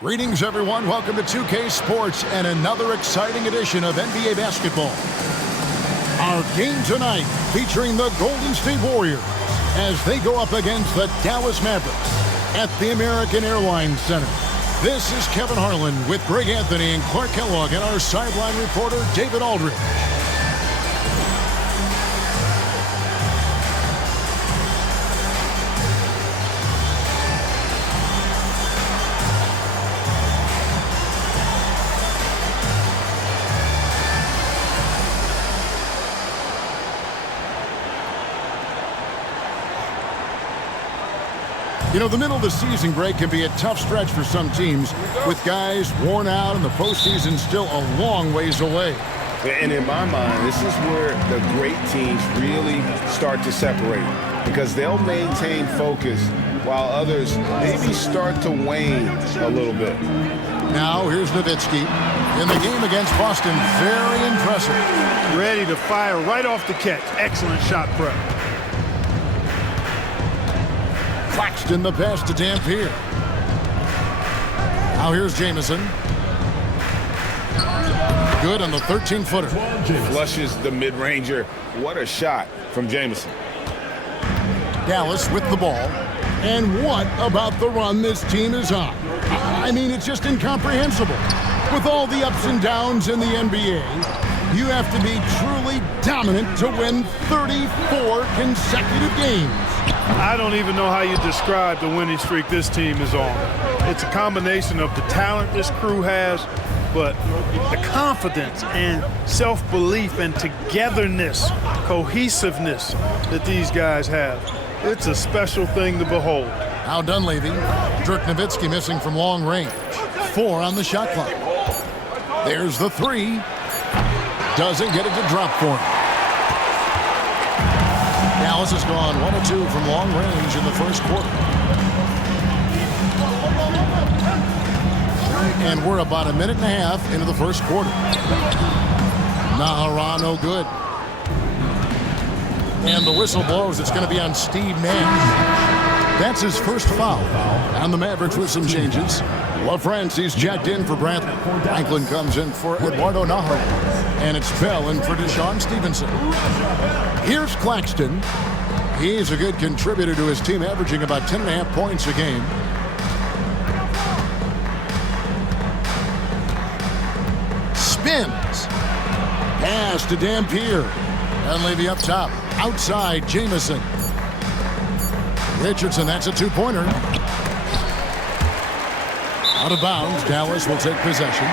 Greetings, everyone. Welcome to 2K Sports and another exciting edition of NBA basketball. Our game tonight featuring the Golden State Warriors as they go up against the Dallas Mavericks at the American Airlines Center. This is Kevin Harlan with Greg Anthony and Clark Kellogg and our sideline reporter, David Aldridge. You know, the middle of the season break can be a tough stretch for some teams, with guys worn out and the postseason still a long ways away. And in my mind, this is where the great teams really start to separate, because they'll maintain focus while others maybe start to wane a little bit. Now, here's Nowitzki. In the game against Boston, very impressive. Ready to fire right off the catch. Excellent shot prep. Claxton the pass to Dampier. Now here's Jamison. Good on the 13-footer. Flushes the mid-ranger. What a shot from Jamison. Dallas with the ball. And what about the run this team is on? I mean, it's just incomprehensible. With all the ups and downs in the NBA, you have to be truly dominant to win 34 consecutive games. I don't even know how you describe the winning streak this team is on. It's a combination of the talent this crew has, but the confidence and self-belief and togetherness, cohesiveness that these guys have. It's a special thing to behold. Now Dunleavy. Dirk Nowitzki missing from long range. 4 on the shot clock. There's the 3. Doesn't get it to drop for him. Dallas has gone 1 of 2 from long range in the first quarter. And we're about a minute and a half into the first quarter. Nahara no good. And the whistle blows. It's going to be on Steve Nash. That's his first foul. And the Mavericks with some changes. LaFrancie's checked in for Bradley. Franklin comes in for Eduardo Nahara. And it's Bell in for Deshaun Stevenson. Here's Claxton. He's a good contributor to his team, averaging about 10.5 points a game. Spins. Pass to Dampier. Dunleavy up top. Outside, Jamison. Richardson, that's a 2-pointer. Out of bounds, Dallas will take possession.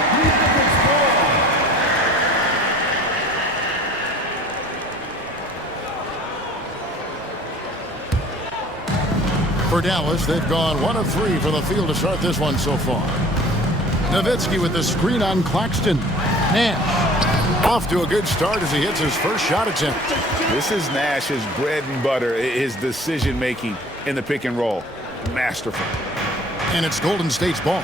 For Dallas, they've gone 1 of 3 for the field to start this one so far. Nowitzki with the screen on Claxton. Nash off to a good start as he hits his first shot attempt. This is Nash's bread and butter, his decision-making in the pick and roll. Masterful. And it's Golden State's ball.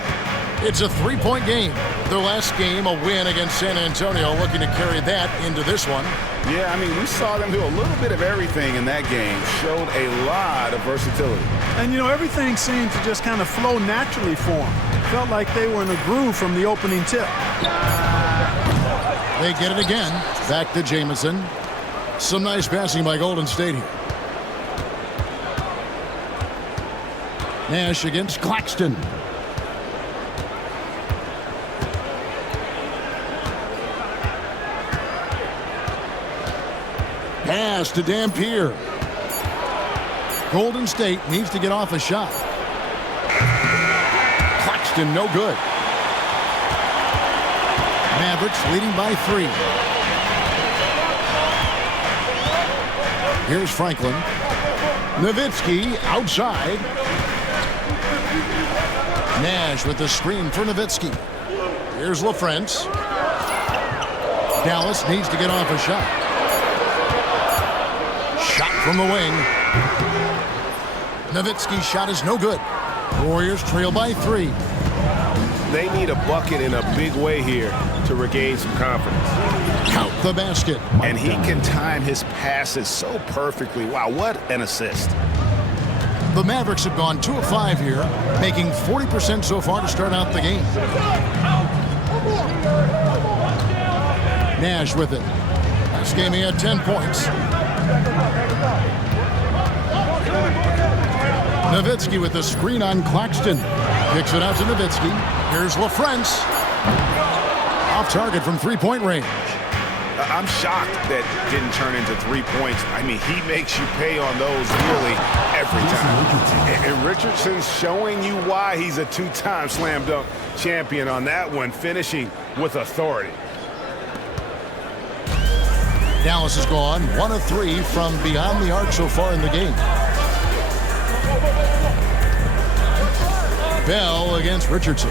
It's a 3-point game. Their last game, a win against San Antonio, looking to carry that into this one. Yeah, I mean, we saw them do a little bit of everything in that game. Showed a lot of versatility. And, you know, everything seemed to just kind of flow naturally for them. Felt like they were in a groove from the opening tip. They get it again. Back to Jamison. Some nice passing by Golden State here. Nash against Claxton. Pass to Dampier. Golden State needs to get off a shot. Claxton, no good. Mavericks leading by 3. Here's Franklin. Nowitzki outside. Nash with the screen for Nowitzki. Here's LaFrance. Dallas needs to get off a shot. Shot from the wing. Nowitzki's shot is no good. Warriors trail by 3. They need a bucket in a big way here to regain some confidence. Count the basket. And he can time his passes so perfectly. Wow, what an assist. The Mavericks have gone 2 of 5 here, making 40% so far to start out the game. Nash with it. This game he had 10 points. Nowitzki with the screen on Claxton. Kicks it out to Nowitzki. Here's LaFrance. Off target from three-point range. I'm shocked that didn't turn into 3 points. I mean, he makes you pay on those nearly every time. And Richardson's showing you why he's a 2-time slam dunk champion on that one, finishing with authority. Dallas has gone 1 of 3 from beyond the arc so far in the game. Bell against Richardson.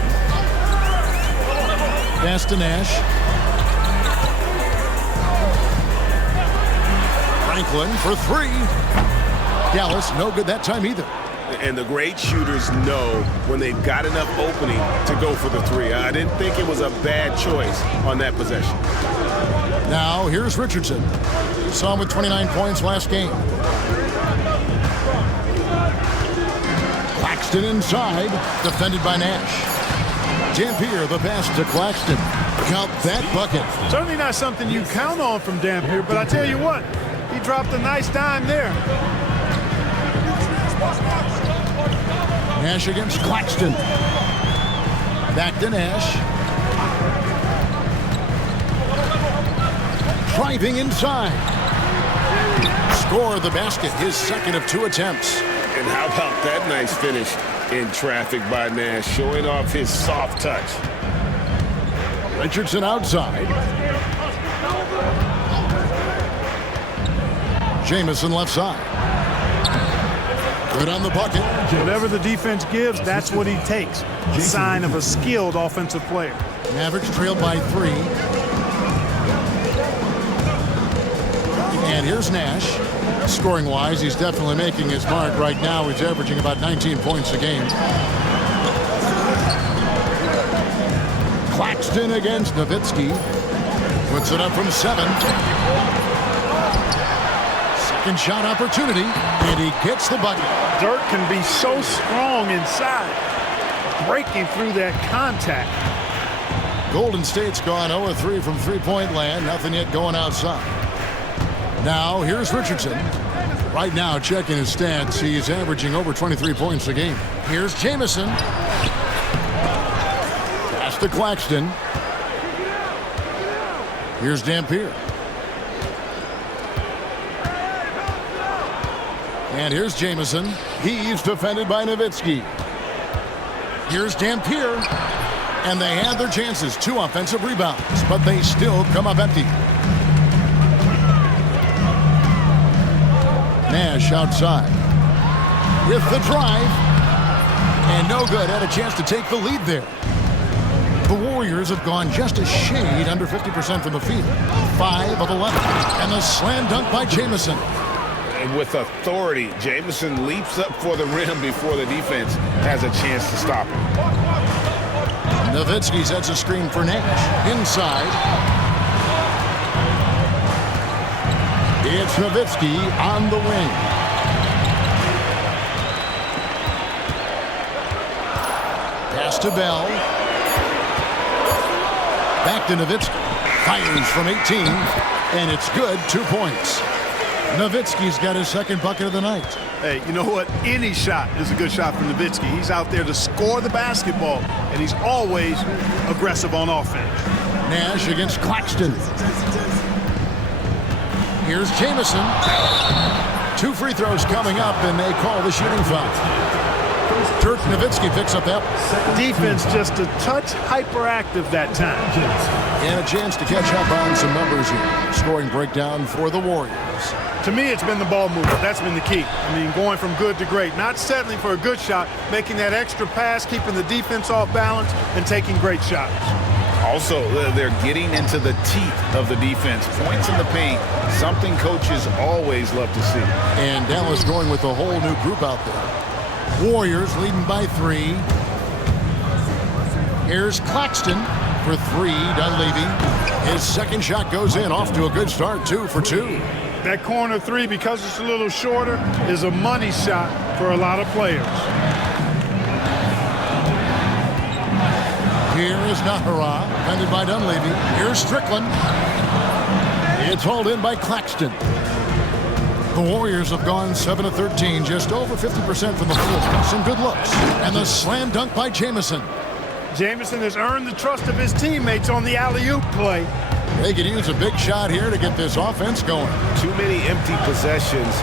Pass to Nash. Franklin for 3. Dallas no good that time either. And the great shooters know when they've got enough opening to go for the 3. I didn't think it was a bad choice on that possession. Now here's Richardson. You saw him with 29 points last game. Claxton inside, defended by Nash. Dampier the pass to Claxton. Count that bucket. Certainly not something you count on from Dampier, but I tell you what, he dropped a nice dime there. Nash against Claxton. Back to Nash. Driving inside. Score the basket, his second of 2 attempts. And how about that nice finish in traffic by Nash, showing off his soft touch. Richardson outside. Jamison left side. Good on the bucket. Whatever the defense gives, that's what he takes. A sign of a skilled offensive player. Mavericks trailed by 3. And here's Nash. Scoring-wise, he's definitely making his mark right now. He's averaging about 19 points a game. Claxton against Nowitzki. Puts it up from 7. Second shot opportunity, and he gets the bucket. Dirk can be so strong inside, breaking through that contact. Golden State's gone 0 of 3 from three-point land. Nothing yet going outside. Now, here's Richardson. Right now, checking his stats, he's averaging over 23 points a game. Here's Jamison. Pass to Claxton. Here's Dampier. And here's Jamison. He's defended by Nowitzki. Here's Dampier. And they had their chances. 2 offensive rebounds, but they still come up empty. Nash outside with the drive, and no good. Had a chance to take the lead there. The Warriors have gone just a shade under 50% from the field. 5 of 11, and a slam dunk by Jamison. And with authority, Jamison leaps up for the rim before the defense has a chance to stop him. Nowitzki sets a screen for Nash. Inside. It's Nowitzki on the wing. Pass to Bell. Back to Nowitzki. Fires from 18, and it's good. 2 points. Nowitzki's got his second bucket of the night. Hey, you know what? Any shot is a good shot for Nowitzki. He's out there to score the basketball, and he's always aggressive on offense. Nash against Claxton. Here's Jamison. 2 free throws coming up, and they call the shooting foul. Dirk Nowitzki picks up that. Defense just a touch hyperactive that time. And a chance to catch up on some numbers here. Scoring breakdown for the Warriors. To me, it's been the ball movement. That's been the key. I mean, going from good to great. Not settling for a good shot, making that extra pass, keeping the defense off balance, and taking great shots. Also, they're getting into the teeth of the defense. Points in the paint, something coaches always love to see. And Dallas going with a whole new group out there. Warriors leading by 3. Here's Claxton for 3, Dunleavy. His second shot goes in, off to a good start, 2 for 2. That corner 3, because it's a little shorter, is a money shot for a lot of players. Here is Nahara, defended by Dunleavy. Here's Strickland. It's hauled in by Claxton. The Warriors have gone 7 of 13, just over 50% from the floor. Some good looks. And the slam dunk by Jamison. Jamison has earned the trust of his teammates on the alley-oop play. They could use a big shot here to get this offense going. Too many empty possessions.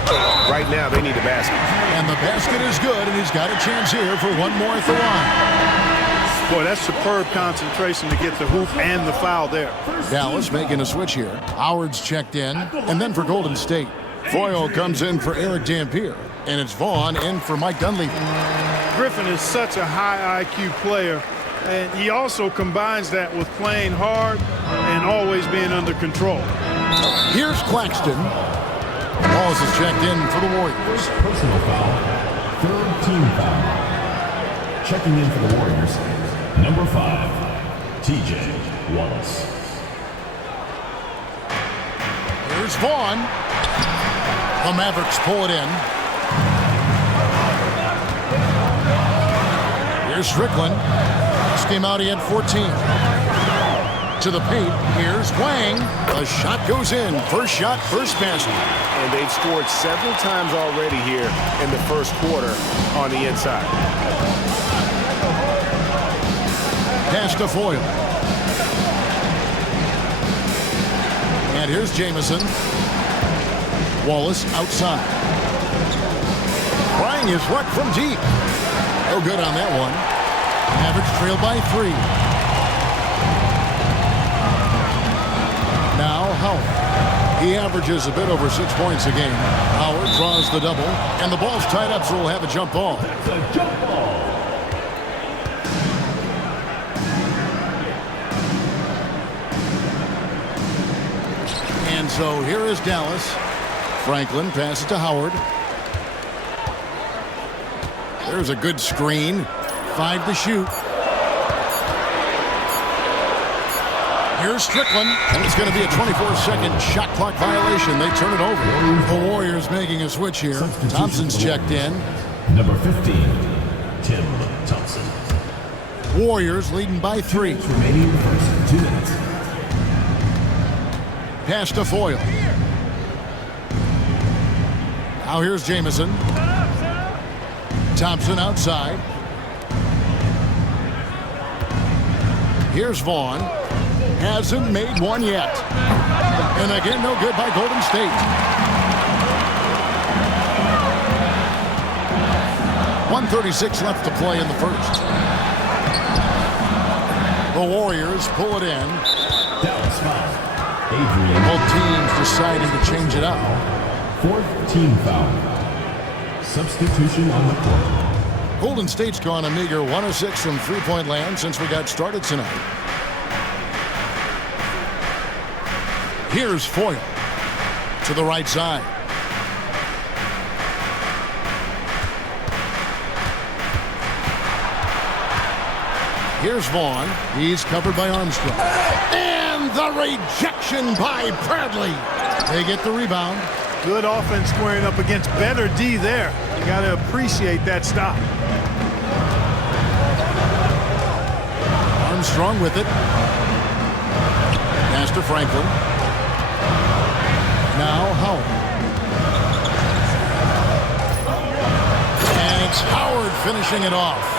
Right now, they need a basket. And the basket is good, and he's got a chance here for one more at the line. Boy, that's superb concentration to get the hoop and the foul there. Dallas making a switch here. Howard's checked in, and then for Golden State. Foyle comes in for Eric Dampier, and it's Vaughn in for Mike Dunleavy. Griffin is such a high IQ player, and he also combines that with playing hard and always being under control. Here's Claxton. Wallace is checked in for the Warriors. Personal foul, third team foul. Checking in for the Warriors, number 5, TJ Wallace. Here's Vaughn. The Mavericks pull it in. Here's Strickland. This game out, he had 14. To the paint, here's Wang. The shot goes in. First shot, first basket. And they've scored several times already here in the first quarter on the inside. Pass to Foyle. And here's Jamison. Wallace outside. Trying his luck from deep. No good on that one. Mavericks trailed by 3. Now Howard. He averages a bit over 6 points a game. Howard draws the double, and the ball's tied up, so we'll have a jump ball. It's a jump ball. And so here is Dallas. Franklin passes to Howard. There's a good screen. 5 to shoot. Here's Strickland, and it's going to be a 24-second shot clock violation. They turn it over. The Warriors making a switch here. Thompson's checked in. Number 15, Tim Thompson. Warriors leading by 3. Remaining in the first 2 minutes. Pass to Foyle. Now here's Jamison. Thompson outside. Here's Vaughn. Hasn't made one yet. And again, no good by Golden State. 1:36 left to play in the first. The Warriors pull it in. Dallas foul. Adrian. Both teams deciding to change it up. 4th team foul. Substitution on the court. Golden State's gone a meager 1 of 6 from three-point land since we got started tonight. Here's Foyle to the right side. Here's Vaughn. He's covered by Armstrong. And the rejection by Bradley. They get the rebound. Good offense squaring up against better D there. You got to appreciate that stop. Armstrong with it. Pass to Franklin. Now Howard. And it's Howard finishing it off.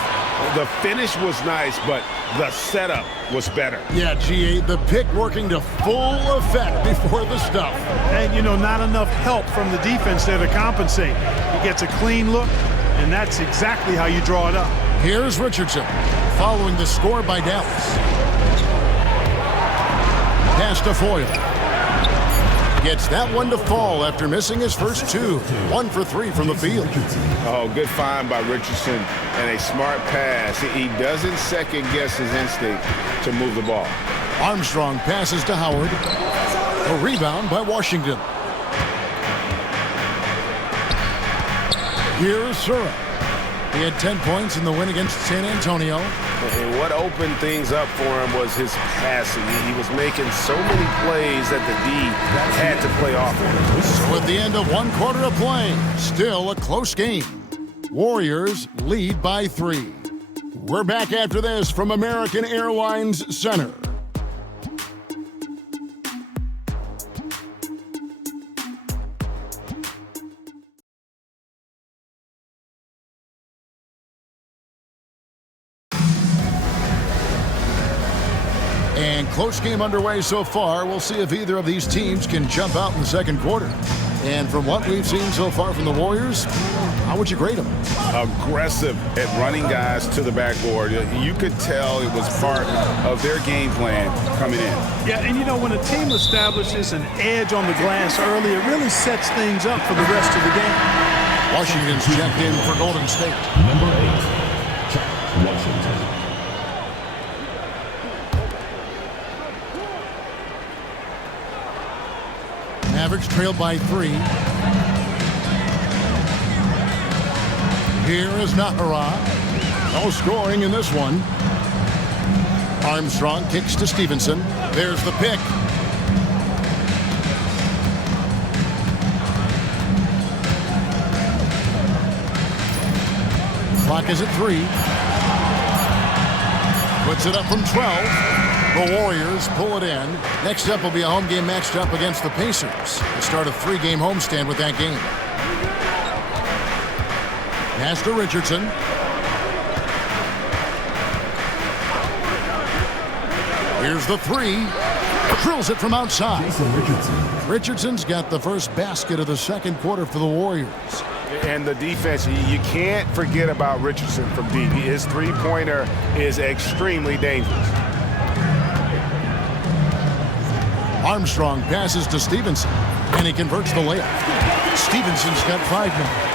The finish was nice, but the setup was better. Yeah, GA, the pick working to full effect before the stuff. And, you know, not enough help from the defense there to compensate. He gets a clean look, and that's exactly how you draw it up. Here's Richardson following the score by Dallas. Pass to Foyle. Gets that one to fall after missing his first 2. 1 for 3 from the field. Oh, good find by Richardson and a smart pass. He doesn't second guess his instinct to move the ball. Armstrong passes to Howard. A rebound by Washington. Here's Sura. He had 10 points in the win against San Antonio. And what opened things up for him was his passing. He was making so many plays that the D had to play off him. So at the end of 1 quarter of play, still a close game. Warriors lead by 3. We're back after this from American Airlines Center. And close game underway so far. We'll see if either of these teams can jump out in the second quarter. And from what we've seen so far from the Warriors, how would you grade them? Aggressive at running guys to the backboard. You could tell it was part of their game plan coming in. Yeah, and you know, when a team establishes an edge on the glass early, it really sets things up for the rest of the game. Washington's checked in for Golden State. Number 8, check Washington. Mavericks trailed by 3. Here is Nahara. No scoring in this one. Armstrong kicks to Stevenson. There's the pick. Clock is at 3. Puts it up from 12. The Warriors pull it in. Next up will be a home game matched up against the Pacers. The start of 3-game homestand with that game. Pass to Richardson. Here's the 3. Drills it from outside. Richardson's got the first basket of the second quarter for the Warriors. And the defense, you can't forget about Richardson from deep. His three-pointer is extremely dangerous. Armstrong passes to Stevenson, and he converts the layup. Stevenson's got 5 now.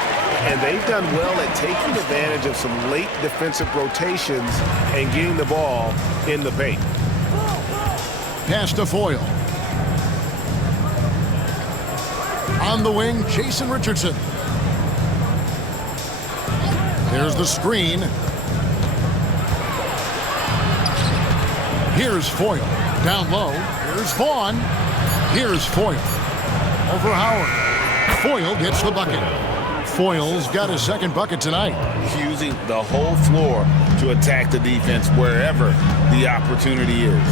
And they've done well at taking advantage of some late defensive rotations and getting the ball in the paint. Pass to Foyle. On the wing, Jason Richardson. There's the screen. Here's Foyle. Down low. Here's Vaughn. Here's Foyle. Over Howard. Foyle gets the bucket. Foyle's got his second bucket tonight. Using the whole floor to attack the defense wherever the opportunity is.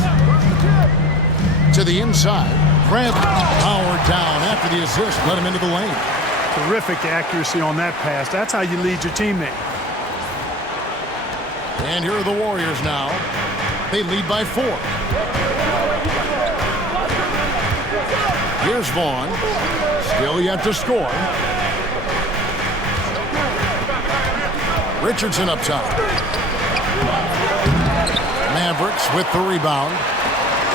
To the inside. Grant Howard down after the assist. Let him into the lane. Terrific accuracy on that pass. That's how you lead your teammate. And here are the Warriors now. They lead by 4. Here's Vaughn. Still yet to score. Richardson up top. Mavericks with the rebound.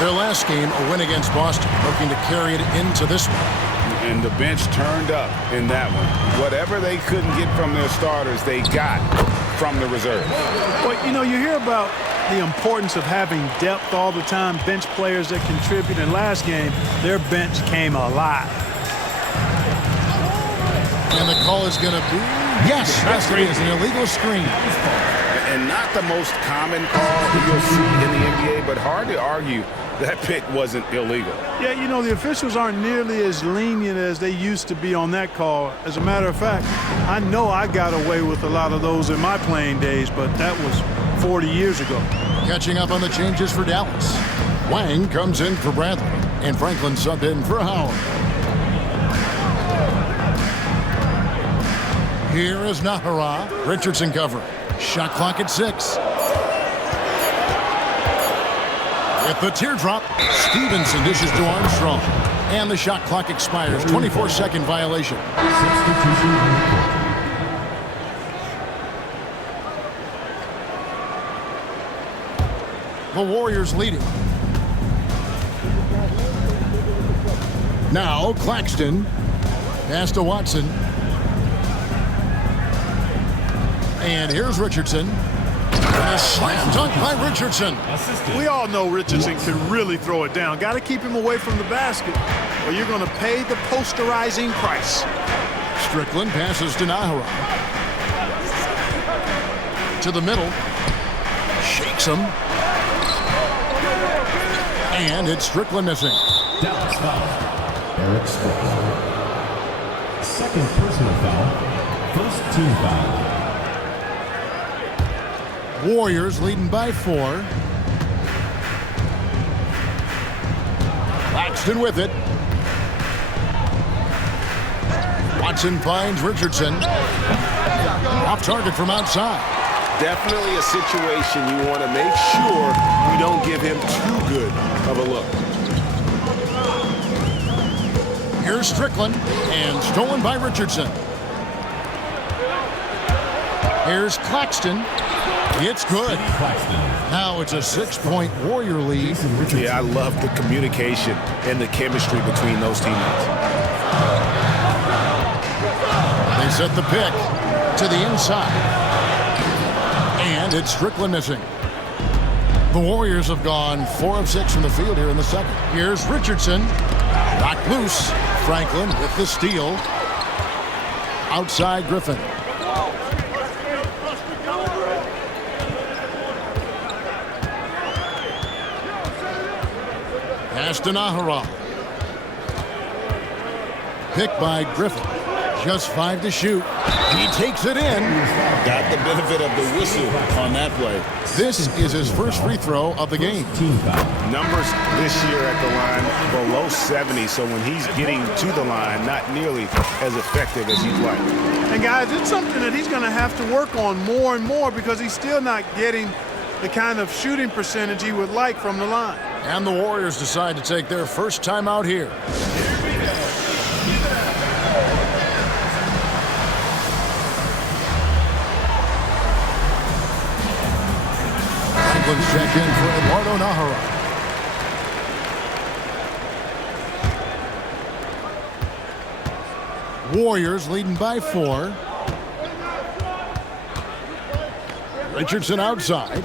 Their last game, a win against Boston, looking to carry it into this one. And the bench turned up in that one. Whatever they couldn't get from their starters, they got from the reserves. Well, you know, you hear about the importance of having depth all the time, bench players that contribute. In last game, their bench came alive. And the call is going to be, yes, it is, an illegal screen. And not the most common call you'll see in the NBA, but hard to argue that pick wasn't illegal. Yeah, you know, the officials aren't nearly as lenient as they used to be on that call. As a matter of fact, I know I got away with a lot of those in my playing days, but that was 40 years ago. Catching up on the changes for Dallas. Wang comes in for Bradley, and Franklin subbed in for Howard. Here is Nahara. Richardson covering. Shot clock at 6. With the teardrop, Stevenson dishes to Armstrong. And the shot clock expires. 24-second violation. The Warriors leading. Now Claxton. Pass to Watson. And here's Richardson. And a slam dunk by Richardson. We all know Richardson can really throw it down. Got to keep him away from the basket, or you're going to pay the posterizing price. Strickland passes to Nahara. To the middle. Shakes him. And it's Strickland missing. Dallas foul. Eric Strickland. Second personal foul First team foul. Warriors leading by 4. Claxton with it. Watson finds Richardson. Off target from outside. Definitely a situation you want to make sure you don't give him too good of a look. Here's Strickland, and stolen by Richardson. Here's Claxton. It's good. Now it's a 6-point Warrior lead. Yeah, I love the communication and the chemistry between those teammates. They set the pick to the inside. And it's Strickland missing. The Warriors have gone 4 of 6 from the field here in the second. Here's Richardson. Knocked loose. Franklin with the steal. Outside Griffin. Pass to Nahara. Picked by Griffin. Just 5 to shoot. He takes it in. Got the benefit of the whistle on that play. This is his first free throw of the game. Numbers this year at the line below 70, so when he's getting to the line, not nearly as effective as he'd like. And guys, it's something that he's going to have to work on more and more because he's still not getting the kind of shooting percentage he would like from the line. And the Warriors decide to take their first time out here. Franklin's check in for Eduardo Nahara. Warriors leading by 4. Richardson outside.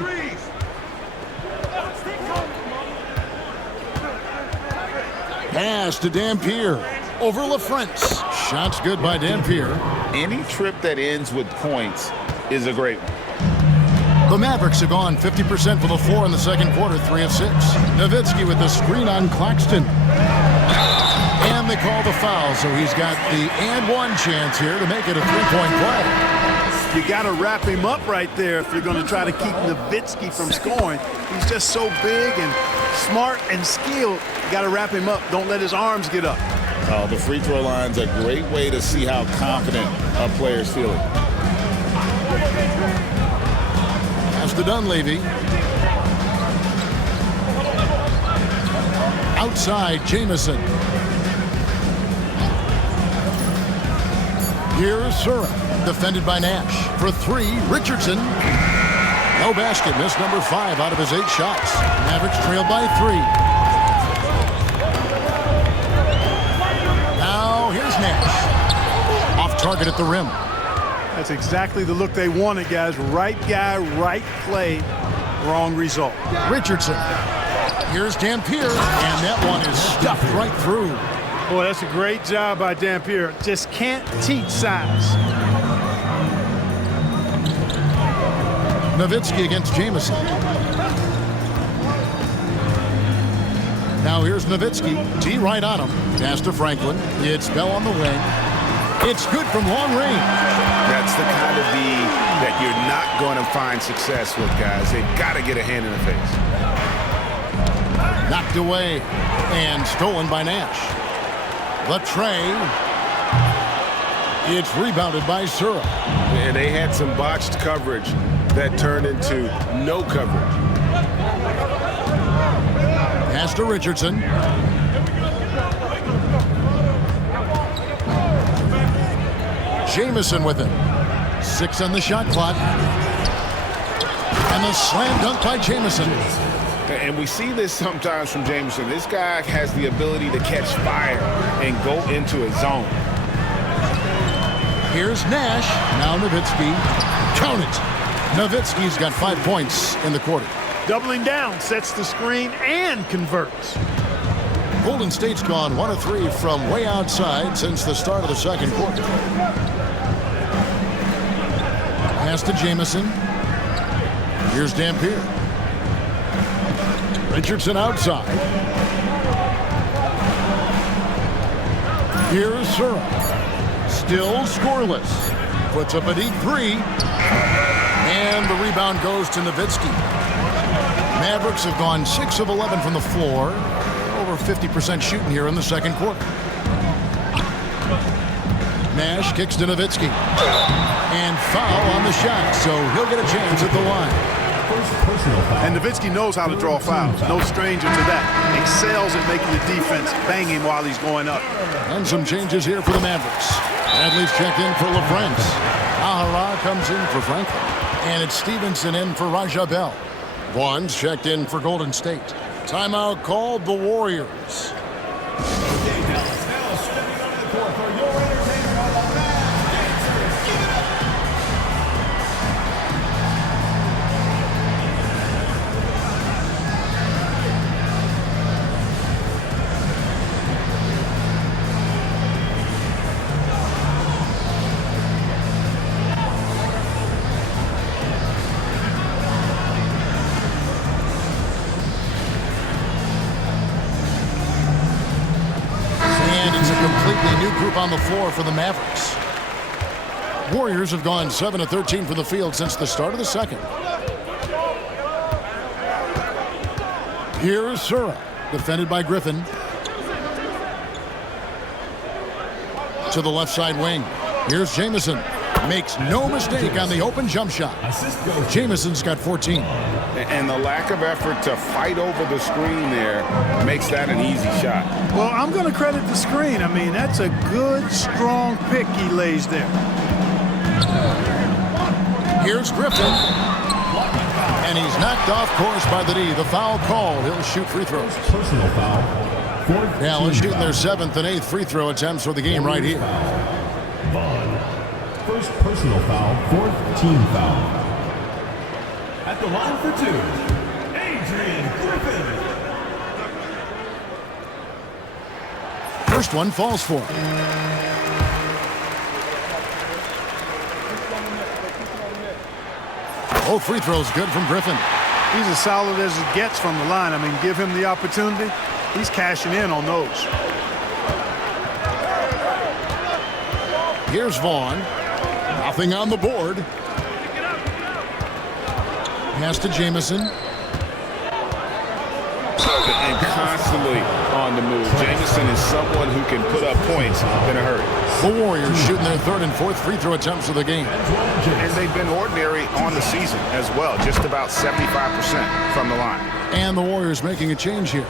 Pass to Dampier. Over LaFrentz. Shot's good by Dampier. Any trip that ends with points is a great one. The Mavericks have gone 50% for the floor in the second quarter, 3 of 6. Nowitzki with the screen on Claxton. And they call the foul, so he's got the and one chance here to make it a 3-point play. You got to wrap him up right there if you're going to try to keep Nowitzki from scoring. He's just so big and smart and skilled. You got to wrap him up. Don't let his arms get up. Oh, the free throw line's a great way to see how confident a player's feeling. Pass to Dunleavy. Outside, Jamison. Here's Surra, defended by Nash. For 3, Richardson. No basket, missed number 5 out of his 8 shots. Mavericks trail by 3. Now here's Nash. Off target at the rim. That's exactly the look they wanted, guys. Right guy, right play, wrong result. Richardson. Here's Dampier, and that one is stuffed right through. Boy, that's a great job by Dampier. Just can't teach size. Nowitzki against Jamison. Now here's Nowitzki. T right on him. Pass to Franklin. It's Bell on the wing. It's good from long range. That's the kind of D that you're not going to find success with, guys. They've got to get a hand in the face. Knocked away and stolen by Nash. The tray. It's rebounded by Surra. And they had some botched coverage that turned into no coverage. Pass to Richardson. Jamison with it. 6 on the shot clock. And the slam dunk by Jamison. And we see this sometimes from Jamison. This guy has the ability to catch fire and go into a zone. Here's Nash. Now Nowitzki. Count it. Nowitzki's got 5 points in the quarter. Doubling down, sets the screen and converts. Golden State's gone 1 of 3 from way outside since the start of the second quarter. Pass to Jamison. Here's Dampier. Richardson outside. Here's Surra. Still scoreless. puts up a deep three. And the rebound goes to Nowitzki. Mavericks have gone 6 of 11 from the floor. Over 50% shooting here in the second quarter. Nash kicks to Nowitzki. And foul on the shot, so he'll get a chance at the line. And Nowitzki knows how to draw fouls. No stranger to that. Excels at making the defense bang him while he's going up. And some changes here for the Mavericks. Bradley's checked in for LaFrance. Ahara comes in for Franklin. And it's Stevenson in for Raja Bell. Vaughn's checked in for Golden State. Timeout called the Warriors. New group on the floor for the Mavericks. Warriors have gone 7 of 13 from the field since the start of the second. Here is Sura, defended by Griffin. To the left side wing. Here's Jamison. Makes no mistake on the open jump shot. Jamison's got 14. And the lack of effort to fight over the screen there makes that an easy shot. Well, I'm going to credit the screen. I mean, that's a good, strong pick he lays there. Here's Griffin. And he's knocked off course by the D. The foul called. He'll shoot free throws. Personal foul. Dallas shooting their 7th and 8th free throw attempts for the game right here. Vaughn. First personal foul, 4th team foul. At the line for 2, Adrian Griffin. First one falls for him. Both free throws good from Griffin. He's as solid as it gets from the line. I mean, give him the opportunity. He's cashing in on those. Here's Vaughn. Nothing on the board. Pass to Jamison. And constantly on the move. Jamison is someone who can put up points in a hurry. The Warriors shooting their 3rd and 4th free throw attempts of the game. And they've been ordinary on the season as well. Just about 75% from the line. And the Warriors making a change here.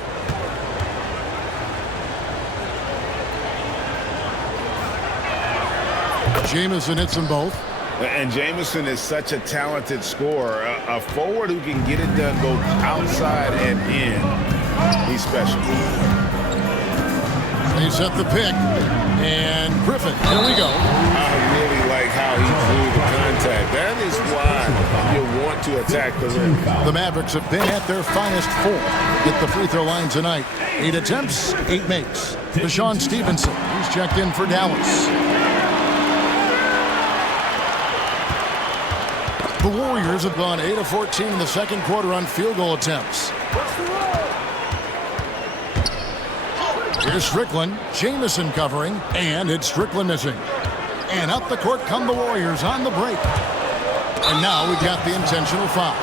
Jamison hits them both. And Jamison is such a talented scorer. A forward who can get it done both outside and in. He's special. They set the pick. And Griffin, here we go. I really like how he drew the contact. That is why you want to attack the rim. The Mavericks have been at their finest 4 at the free throw line tonight. 8 attempts, 8 makes. Deshaun Stevenson, he's checked in for Dallas. The Warriors have gone 8 of 14 in the second quarter on field goal attempts. Here's Strickland. Jamison covering, and it's Strickland missing. And up the court come the Warriors on the break. And now we've got the intentional foul.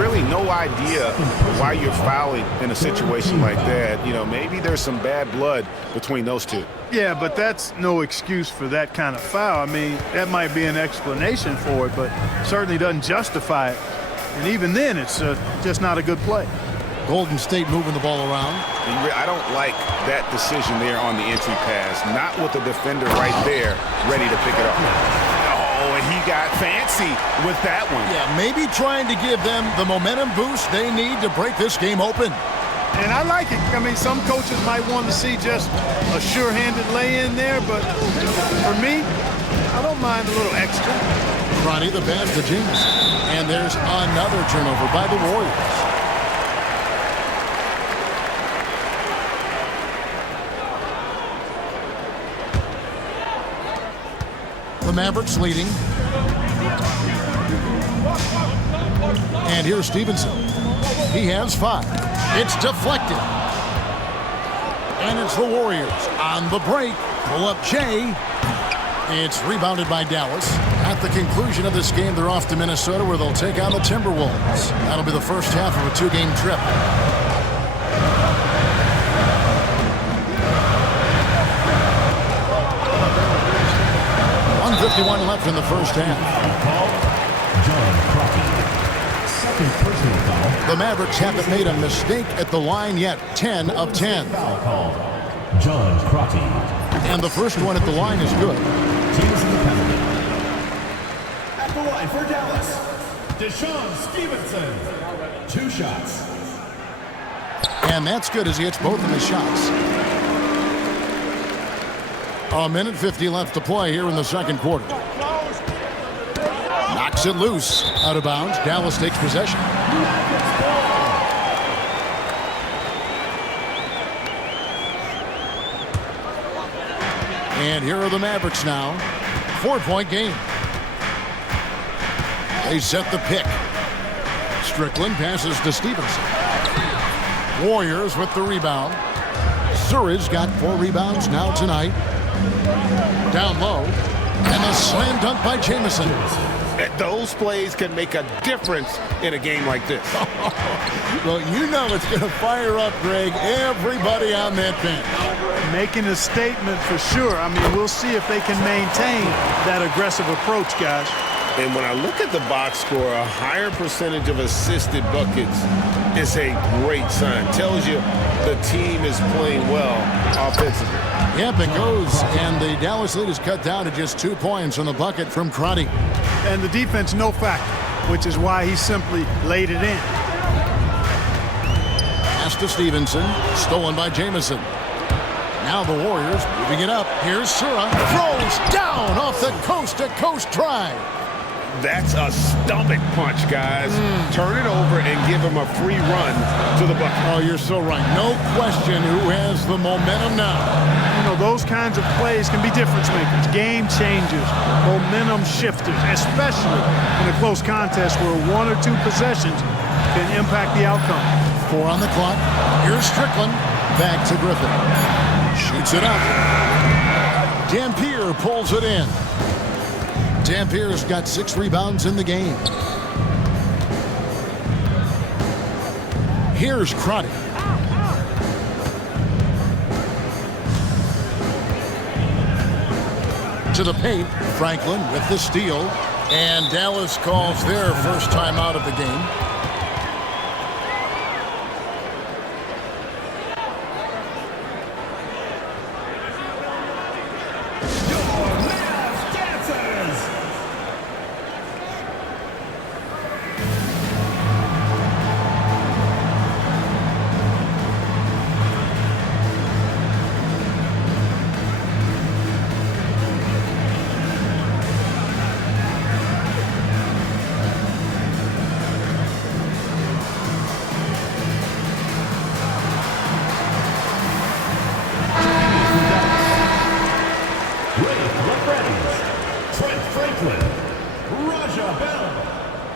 Really no idea why you're fouling in a situation like that. You know, maybe there's some bad blood between those two. Yeah, but that's no excuse for that kind of foul. I mean, that might be an explanation for it, but certainly doesn't justify it. And even then, it's just not a good play. Golden State moving the ball around. I don't like that decision there on the entry pass. Not with the defender right there ready to pick it up. Oh, and he got fancy with that one. Yeah, maybe trying to give them the momentum boost they need to break this game open. And I like it. I mean, some coaches might want to see just a sure-handed lay-in there, but for me, I don't mind a little extra. Ronnie the pass to Jamison. And there's another turnover by the Warriors. The Mavericks leading. And here's Stevenson. He has 5. It's deflected. And it's the Warriors on the break. Pull up Jay. It's rebounded by Dallas. At the conclusion of this game, they're off to Minnesota, where they'll take on the Timberwolves. That'll be the first half of a two-game trip. 1:51 left in the first half. Second personal foul. The Mavericks haven't made a mistake at the line yet. 10 of 10. Foul called. John Crotty. And the first one at the line is good. Teams in the penalty. At the line for Dallas, Deshaun Stevenson. 2 shots. And that's good as he hits both of his shots. A minute 50 left to play here in the second quarter. Knocks it loose. Out of bounds. Dallas takes possession. And here are the Mavericks now. 4-point game. They set the pick. Strickland passes to Stevenson. Warriors with the rebound. Surridge got 4 rebounds now tonight. Down low. And a slam dunk by Jamison. Those plays can make a difference in a game like this. Well, you know it's going to fire up, Greg, everybody on that bench. Making a statement for sure. I mean, we'll see if they can maintain that aggressive approach, guys. And when I look at the box score, a higher percentage of assisted buckets is a great sign. Tells you the team is playing well offensively. Yep, it goes. And the Dallas lead is cut down to just 2 points on the bucket from Crotty. And the defense, no factor, which is why he simply laid it in. Pass to Stevenson. Stolen by Jamison. Now the Warriors moving it up. Here's Sura. Throws down off the coast-to-coast drive. That's a stomach punch, guys. Turn it over and give him a free run to the bucket. Oh, you're so right. No question who has the momentum now. You know, those kinds of plays can be difference makers, game changers, momentum shifters, especially in a close contest where 1 or 2 possessions can impact the outcome. 4 on the clock. Here's Strickland. Back to Griffin. Shoots it up. Dampier pulls it in. Dampier's got 6 rebounds in the game. Here's Crotty. To the paint, Franklin with the steal. And Dallas calls their first time out of the game.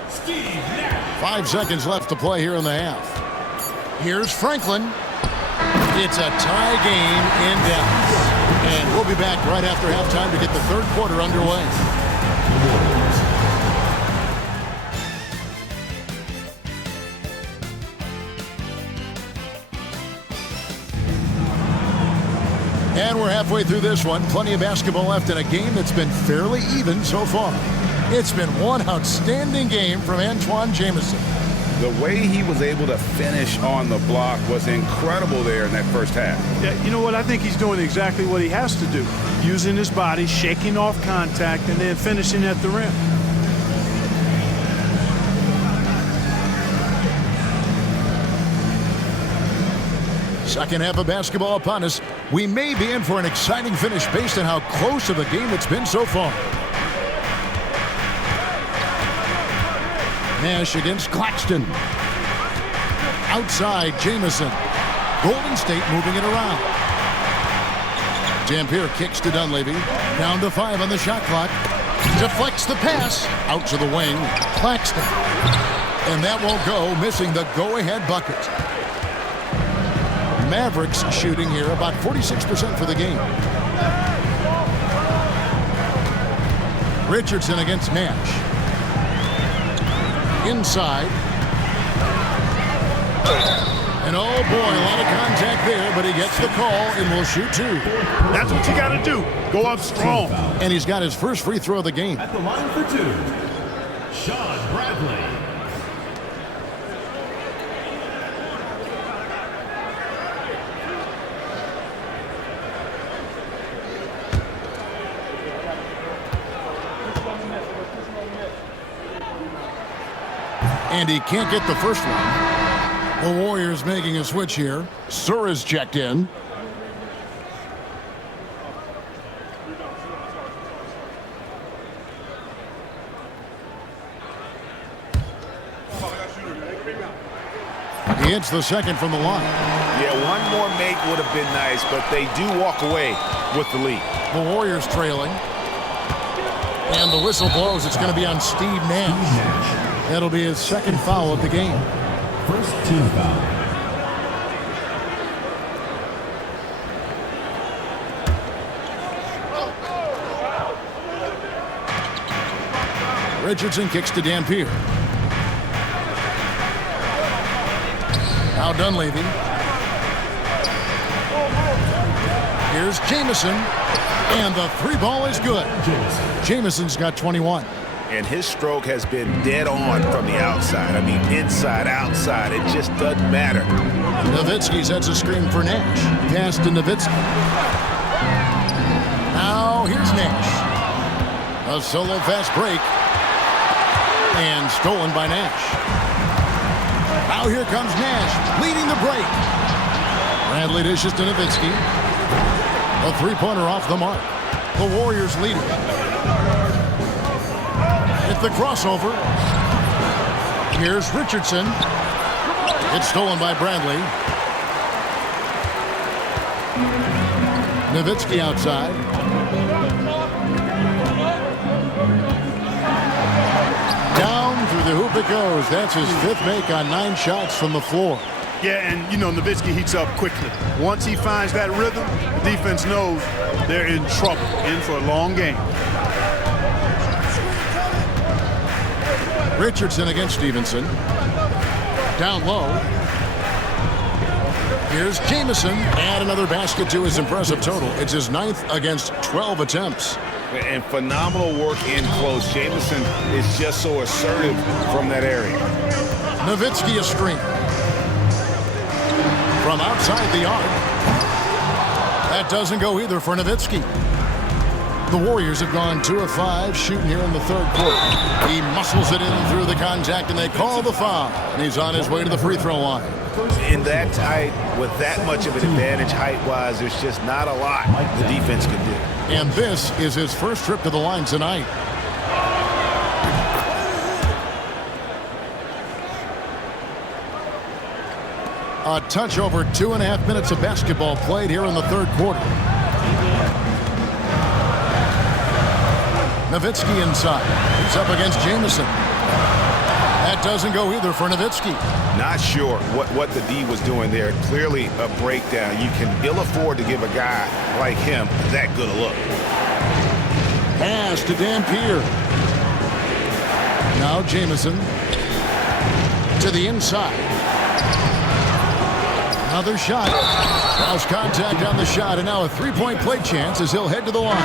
Steve Nash. 5 seconds left to play here in the half. Here's Franklin. It's a tie game in Dallas. And we'll be back right after halftime to get the third quarter underway. And we're halfway through this one. Plenty of basketball left in a game that's been fairly even so far. It's been one outstanding game from Antoine Jamison. The way he was able to finish on the block was incredible there in that first half. Yeah, you know what? I think he's doing exactly what he has to do. Using his body, shaking off contact, and then finishing at the rim. Second half of basketball upon us. We may be in for an exciting finish based on how close of a game it's been so far. Nash against Claxton. Outside, Jamison. Golden State moving it around. Dampier kicks to Dunleavy. Down to 5 on the shot clock. Deflects the pass. Out to the wing. Claxton. And that won't go, missing the go-ahead bucket. Mavericks shooting here about 46% for the game. Richardson against Nash. Inside. And oh boy, a lot of contact there, but he gets the call and will shoot two. That's what you got to do. Go up strong. And he's got his first free throw of the game. At the line for two, Sean Bradley. And he can't get the first one. The Warriors making a switch here. Sura's checked in. He hits the second from the line. Yeah, one more make would have been nice, but they do walk away with the lead. The Warriors trailing. And the whistle blows. It's going to be on Steve Nash. That'll be his second foul of the game. First team foul. Richardson kicks to Dampier. Now Dunleavy. Here's Jamison. And the three ball is good. Jamison's got 21. And his stroke has been dead on from the outside. I mean, inside, outside, it just doesn't matter. Nowitzki sets a screen for Nash. Pass to Nowitzki. Now here's Nash. A solo fast break. And stolen by Nash. Now here comes Nash, leading the break. Bradley dishes to Nowitzki. A three-pointer off the mark. The Warriors lead it. It's the crossover. Here's Richardson. It's stolen by Bradley. Nowitzki outside. Down through the hoop it goes. That's his fifth make on 9 shots from the floor. Yeah, and you know, Nowitzki heats up quickly. Once he finds that rhythm, the defense knows they're in trouble, in for a long game. Richardson against Stevenson. Down low. Here's Jamison. Add another basket to his impressive total. It's his 9th against 12 attempts. And phenomenal work in close. Jamison is just so assertive from that area. Nowitzki a screen. From outside the arc. That doesn't go either for Nowitzki. The Warriors have gone 2 of 5 shooting here in the third quarter. He muscles it in through the contact, and they call the foul. And he's on his way to the free throw line. In that tight, with that much of an advantage height-wise, there's just not a lot the defense can do. And this is his first trip to the line tonight. A touch over 2.5 minutes of basketball played here in the third quarter. Nowitzki inside. He's up against Jamison. That doesn't go either for Nowitzki. Not sure what the D was doing there. Clearly a breakdown. You can ill afford to give a guy like him that good a look. Pass to Dampier. Now Jamison to the inside. Another shot. Lost contact on the shot, and now a three-point play chance as he'll head to the line.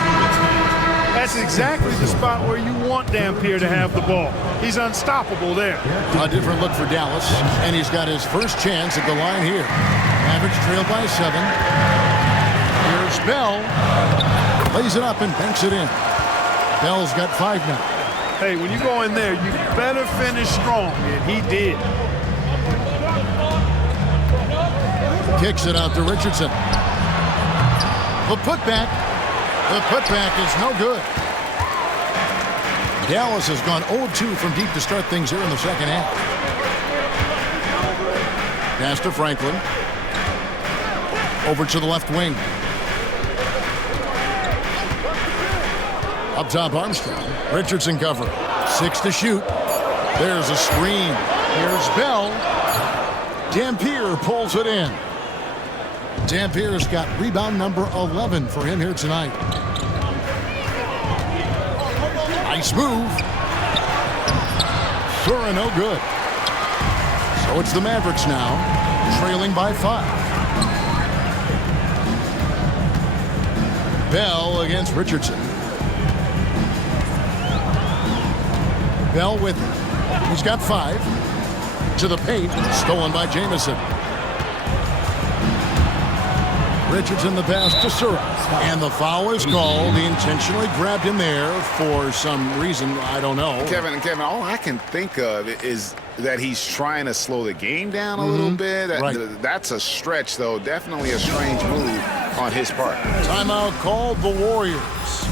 That's exactly the spot where you want Dampier to have the ball. He's unstoppable there. A different look for Dallas, and he's got his first chance at the line here. Mavericks trail by 7. Here's Bell. Lays it up and banks it in. Bell's got 5 now. Hey, when you go in there, you better finish strong, and he did. Kicks it out to Richardson. The putback. The putback is no good. Dallas has gone 0-2 from deep to start things here in the second half. Pass to Franklin. Over to the left wing. Up top, Armstrong. Richardson cover. 6 to shoot. There's a screen. Here's Bell. Dampier pulls it in. Dampier's got rebound number 11 for him here tonight. Nice move. Sura no good. So it's the Mavericks now, trailing by 5. Bell against Richardson. Bell with it. He's got 5. To the paint, stolen by Jamison. Richardson the pass to Sura. And the foul is called. He intentionally grabbed him there for some reason, I don't know. Kevin, all I can think of is that he's trying to slow the game down a little bit. Right. That's a stretch, though. Definitely a strange move on his part. Timeout called the Warriors.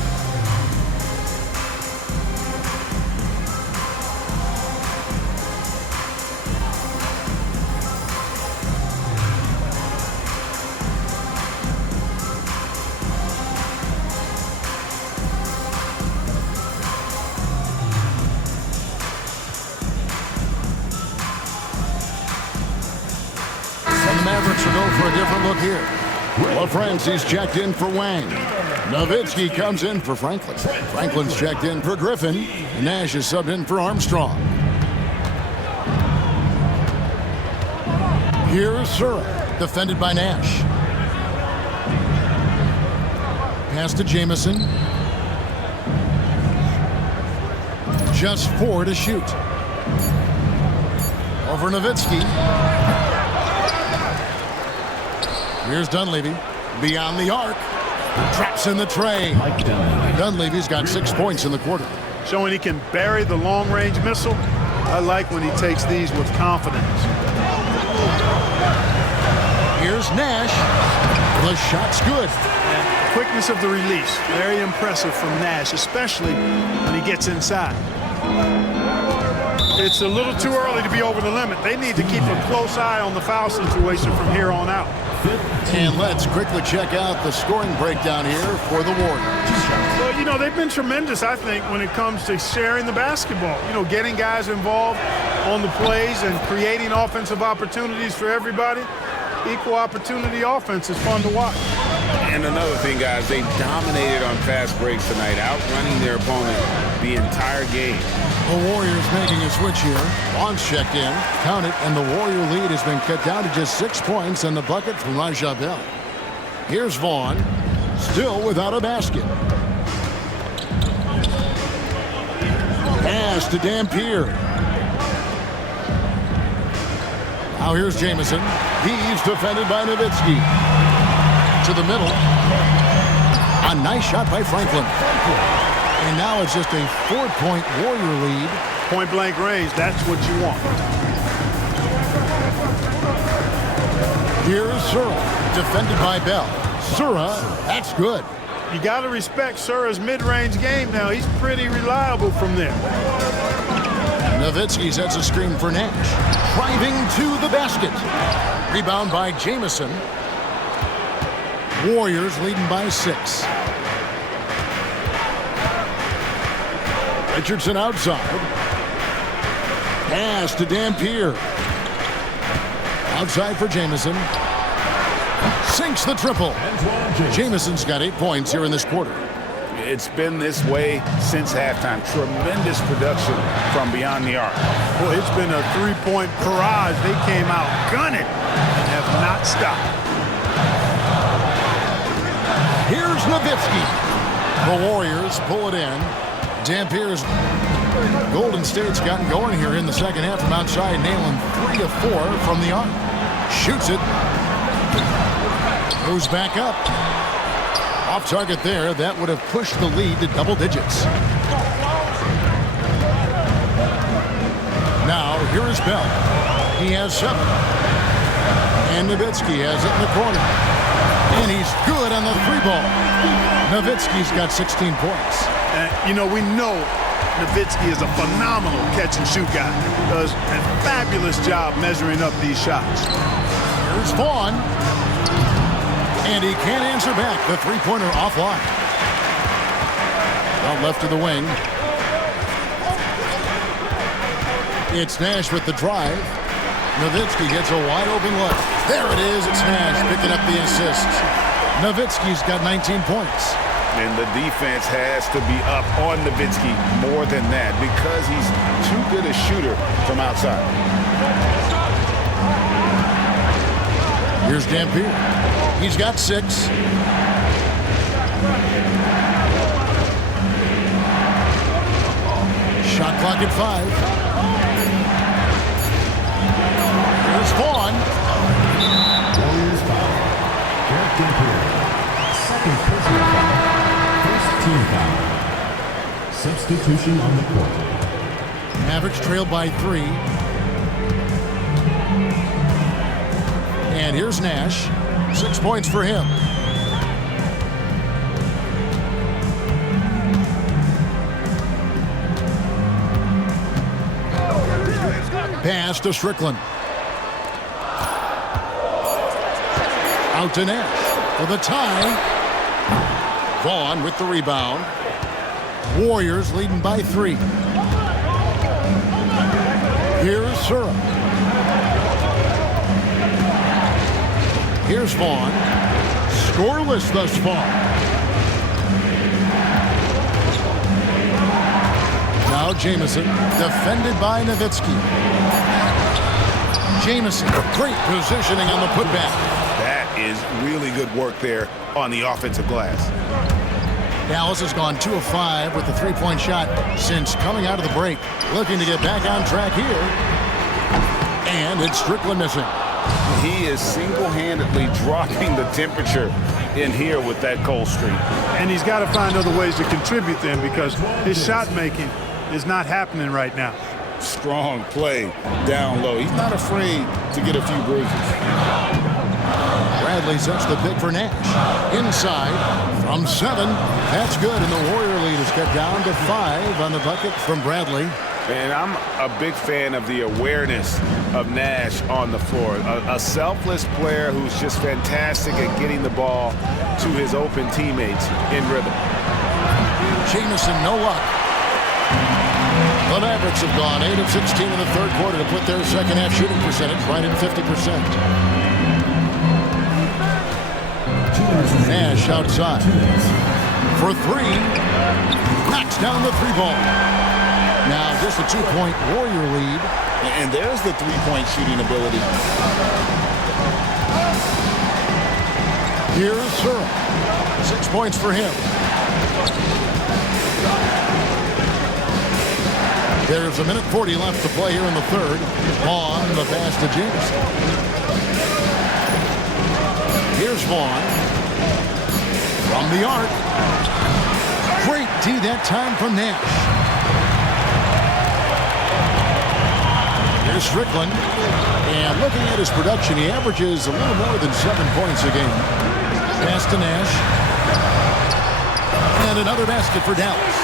Mavericks will go for a different look here. LaFrancie's checked in for Wang. Nowitzki comes in for Franklin. Franklin's checked in for Griffin. Nash is subbed in for Armstrong. Here's Sura, defended by Nash. Pass to Jamison. Just 4 to shoot. Over Nowitzki. Here's Dunleavy, beyond the arc, traps in the tray. Dunleavy's got 6 points in the quarter. Showing he can bury the long-range missile. I like when he takes these with confidence. Here's Nash. The shot's good. And quickness of the release, very impressive from Nash, especially when he gets inside. It's a little too early to be over the limit. They need to keep a close eye on the foul situation from here on out. And let's quickly check out the scoring breakdown here for the Warriors. Well, you know, they've been tremendous, I think, when it comes to sharing the basketball. You know, getting guys involved on the plays and creating offensive opportunities for everybody. Equal opportunity offense is fun to watch. And another thing, guys, they dominated on fast breaks tonight, outrunning their opponent the entire game. The Warriors making a switch here. Vaughn's checked in, count it, and the Warrior lead has been cut down to just 6 points and the bucket from Raja Bell. Here's Vaughn, still without a basket. Pass to Dampier. Now here's Jamison. He's defended by Nowitzki. To the middle. A nice shot by Franklin. And now it's just a 4-point Warrior lead. Point-blank range, that's what you want. Here's Sura, defended by Bell. Sura, that's good. You got to respect Sura's mid-range game now. He's pretty reliable from there. Nowitzki sets a screen for Nash. Driving to the basket. Rebound by Jamison. Warriors leading by 6. Richardson outside. Pass to Dampier. Outside for Jamison. Sinks the triple. Jamison's got 8 points here in this quarter. It's been this way since halftime. Tremendous production from beyond the arc. Well, it's been a 3-point barrage. They came out gunning and have not stopped. Here's Nowitzki. The Warriors pull it in. Dampier's Golden State's gotten going here in the second half from outside, nailing 3 of 4 from the arc. Shoots it. Goes back up. Off target there. That would have pushed the lead to double digits. Now, here is Bell. He has 7. And Nowitzki has it in the corner. And he's good on the 3-ball. Nowitzki's got 16 points. And, you know, we know Nowitzki is a phenomenal catch-and-shoot guy. Does a fabulous job measuring up these shots. Here's Vaughn. And he can't answer back. The 3-pointer offline. Out left to the wing. It's Nash with the drive. Nowitzki gets a wide-open look. There it is. It's Nash picking up the assist. Nowitzki's got 19 points. And the defense has to be up on Nowitzki more than that because he's too good a shooter from outside. Here's Dampier. He's got 6. Shot clock at 5. Here's Vaughn. Warriors foul. Garrett Dampier. Second personal foul. First team foul. Substitution on the court. Mavericks trail by 3. And here's Nash. 6 points for him. Pass to Strickland. Out to Nash for the tie. Vaughn with the rebound. Warriors leading by 3. Here's Sura. Here's Vaughn. Scoreless thus far. Now Jamison, defended by Nowitzki. Jamison, great positioning on the putback. That is really good work there on the offensive glass. Dallas has gone 2 of 5 with the 3-point shot since coming out of the break. Looking to get back on track here. And it's Strickland missing. He is single-handedly dropping the temperature in here with that cold streak. And he's got to find other ways to contribute then because his shot making is not happening right now. Strong play down low. He's not afraid to get a few bruises. Bradley sets the pick for Nash. Inside from 7. That's good, and the Warrior lead is cut down to 5 on the bucket from Bradley. And I'm a big fan of the awareness of Nash on the floor. A selfless player who's just fantastic at getting the ball to his open teammates in rhythm. Jamison, no luck. The Mavericks have gone 8 of 16 in the third quarter to put their second half shooting percentage right at 50%. Nash outside for 3. Knocks down the 3-ball. Now just a 2-point Warrior lead. And there's the 3-point shooting ability. Here's Sura. 6 points for him. There's 1:40 left to play here in the third. Vaughn, the pass to Jamison. Here's Vaughn. From the arc. Great D that time from Nash. Here's Strickland. And looking at his production, he averages a little more than 7 points a game. Pass to Nash. And another basket for Dallas.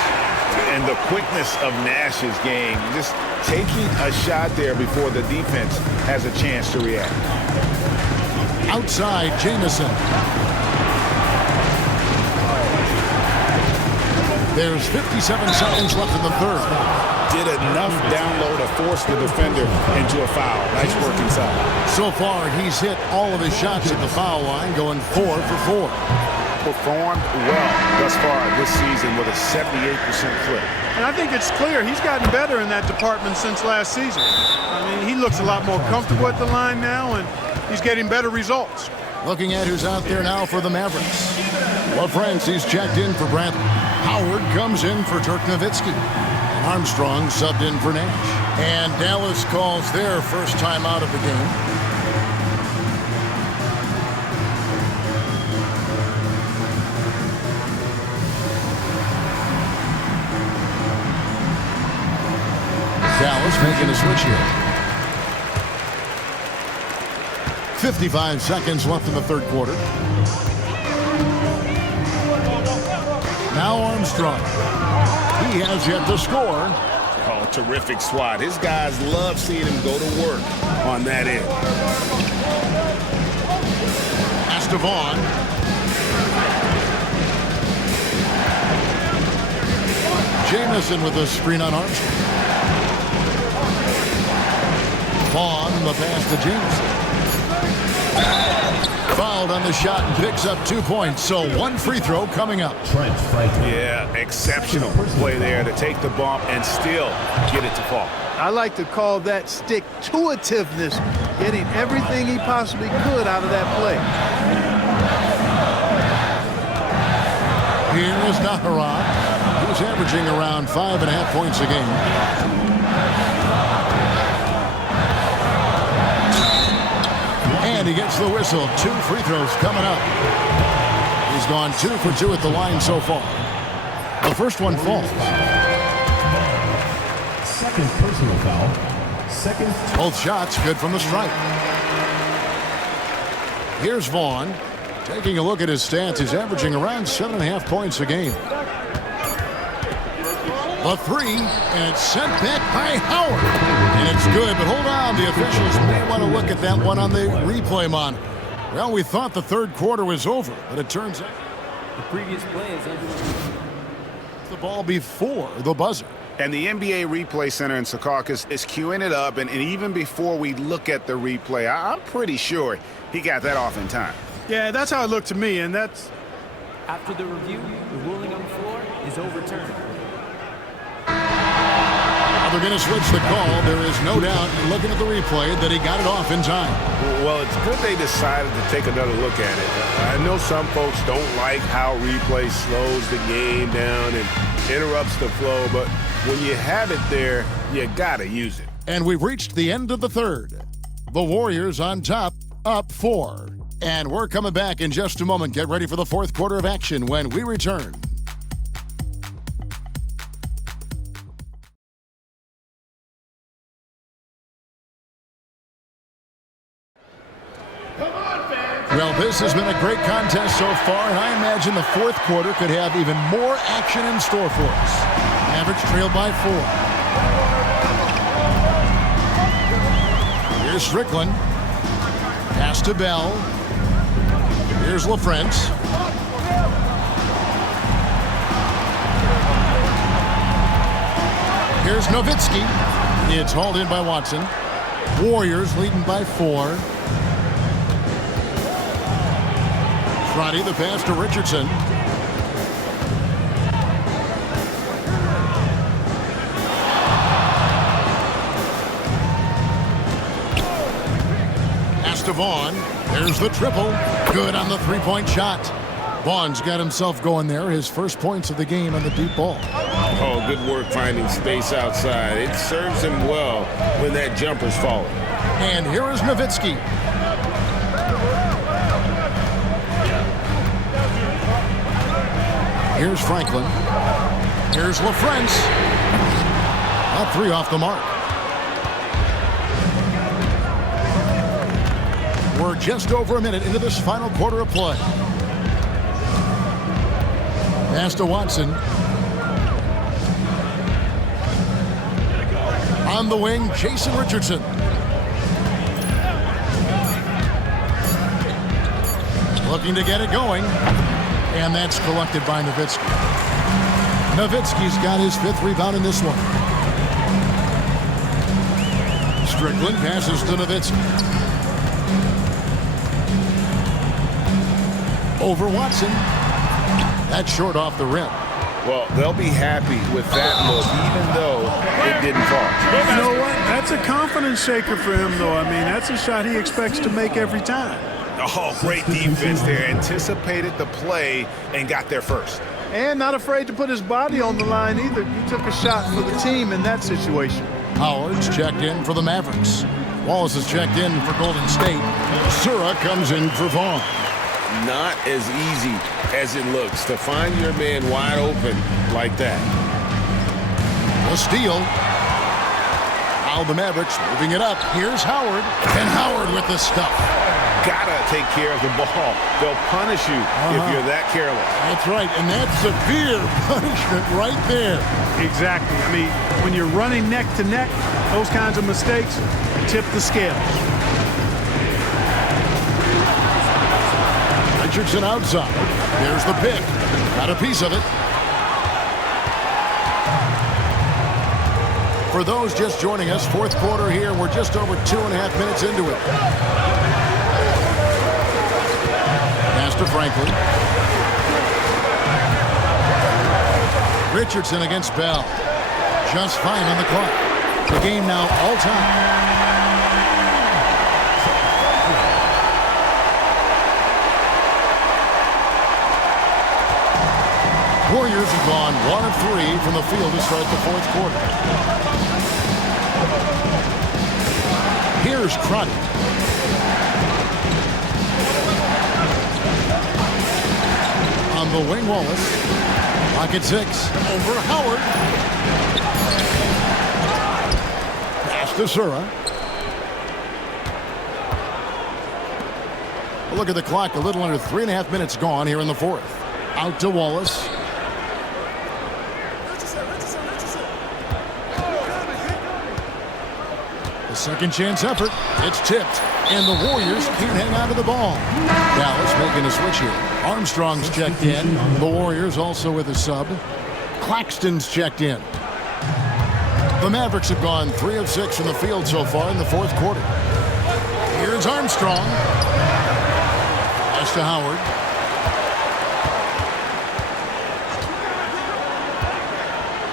And the quickness of Nash's game, just taking a shot there before the defense has a chance to react. Outside, Jamison. There's 57 seconds left in the third. Did enough down low to force the defender into a foul. Nice work inside. So far, he's hit all of his shots at the foul line, going 4 for 4. Performed well thus far this season with a 78% clip. And I think it's clear he's gotten better in that department since last season. I mean, he looks a lot more comfortable at the line now, and he's getting better results. Looking at who's out there now for the Mavericks. Well, friends, he's checked in for Bradley. Howard comes in for Dirk Nowitzki. Armstrong subbed in for Nash. And Dallas calls their first time out of the game. Dallas making a switch here. 55 seconds left in the third quarter. Now Armstrong. He has yet to score. Oh, terrific swat. His guys love seeing him go to work on that end. Pass to Vaughn. Jamison with a screen on Armstrong. Vaughn, the pass to Jamison. Fouled on the shot and picks up 2 points. So 1 free throw coming up. Yeah, exceptional play there to take the bump and still get it to fall. I like to call that stick-to-itiveness, getting everything he possibly could out of that play. Here is Naharad, who's averaging around 5.5 points a game. And he gets the whistle. 2 free throws coming up. He's gone 2 for 2 at the line so far. The first one falls. Second personal foul. Second. Both shots good from the stripe. Here's Vaughn. Taking a look at his stats, he's averaging around 7.5 points a game. The 3, and it's sent back by Howard. And it's good, but hold on. The officials may want to look at that one on the replay monitor. Well, we thought the third quarter was over, but it turns out the previous play is under the ball before the buzzer. And the NBA Replay Center in Secaucus is queuing it up, and even before we look at the replay, I'm pretty sure he got that off in time. Yeah, that's how it looked to me, and that's... After the review, the ruling on the floor is overturned. They're going to switch the call. There is no doubt, looking at the replay, that he got it off in time. Well, it's good they decided to take another look at it. I know some folks don't like how replay slows the game down and interrupts the flow, but when you have it there, you got to use it. And we've reached the end of the third. The Warriors on top, up 4. And we're coming back in just a moment. Get ready for the fourth quarter of action when we return. Well, this has been a great contest so far, and I imagine the fourth quarter could have even more action in store for us. Mavericks trailed by 4. Here's Strickland. Pass to Bell. Here's LaFrance. Here's Nowitzki. It's hauled in by Watson. Warriors leading by 4. Friday, the pass to Richardson. Pass to Vaughn. There's the triple. Good on the three-point shot. Vaughn's got himself going there. His first points of the game on the deep ball. Oh, good work finding space outside. It serves him well when that jumper's falling. And here is Nowitzki. Here's Franklin. Here's LaFrance. A 3 off the mark. We're just over a minute into this final quarter of play. Pass to Watson. On the wing, Jason Richardson. Looking to get it going. And that's collected by Nowitzki. Nowitzki's got his 5th rebound in this one. Strickland passes to Nowitzki. Over Watson. That's short off the rim. Well, they'll be happy with that look, even though it didn't fall. You know what? That's a confidence shaker for him, though. I mean, that's a shot he expects to make every time. Oh, great defense there. Anticipated the play and got there first. And not afraid to put his body on the line either. He took a shot for the team in that situation. Howard's checked in for the Mavericks. Wallace is checked in for Golden State. Sura comes in for Vaughn. Not as easy as it looks to find your man wide open like that. A steal. Now the Mavericks moving it up. Here's Howard. And Howard with the stuff. Gotta take care of the ball. They'll punish you if you're that careless. That's right, and that's severe punishment right there. Exactly. I mean, when you're running neck to neck, those kinds of mistakes tip the scales. Richardson outside. There's the pick. Got a piece of it. For those just joining us, fourth quarter here. We're just over 2.5 minutes into it. Pass to Franklin. Richardson against Bell. Just 5 on the clock. The game now all time. Warriors have gone 1 of 3 from the field to start the fourth quarter. Here's Crotty. On the wing, Wallace. Pocket 6. Over Howard. Pass to Sura. Look at the clock. A little under 3.5 minutes gone here in the fourth. Out to Wallace. Second chance effort. It's tipped. And the Warriors can't hang on to the ball. Dallas making a switch here. Armstrong's checked in. The Warriors also with a sub. Claxton's checked in. The Mavericks have gone 3 of 6 from the field so far in the fourth quarter. Here's Armstrong. Pass to Howard.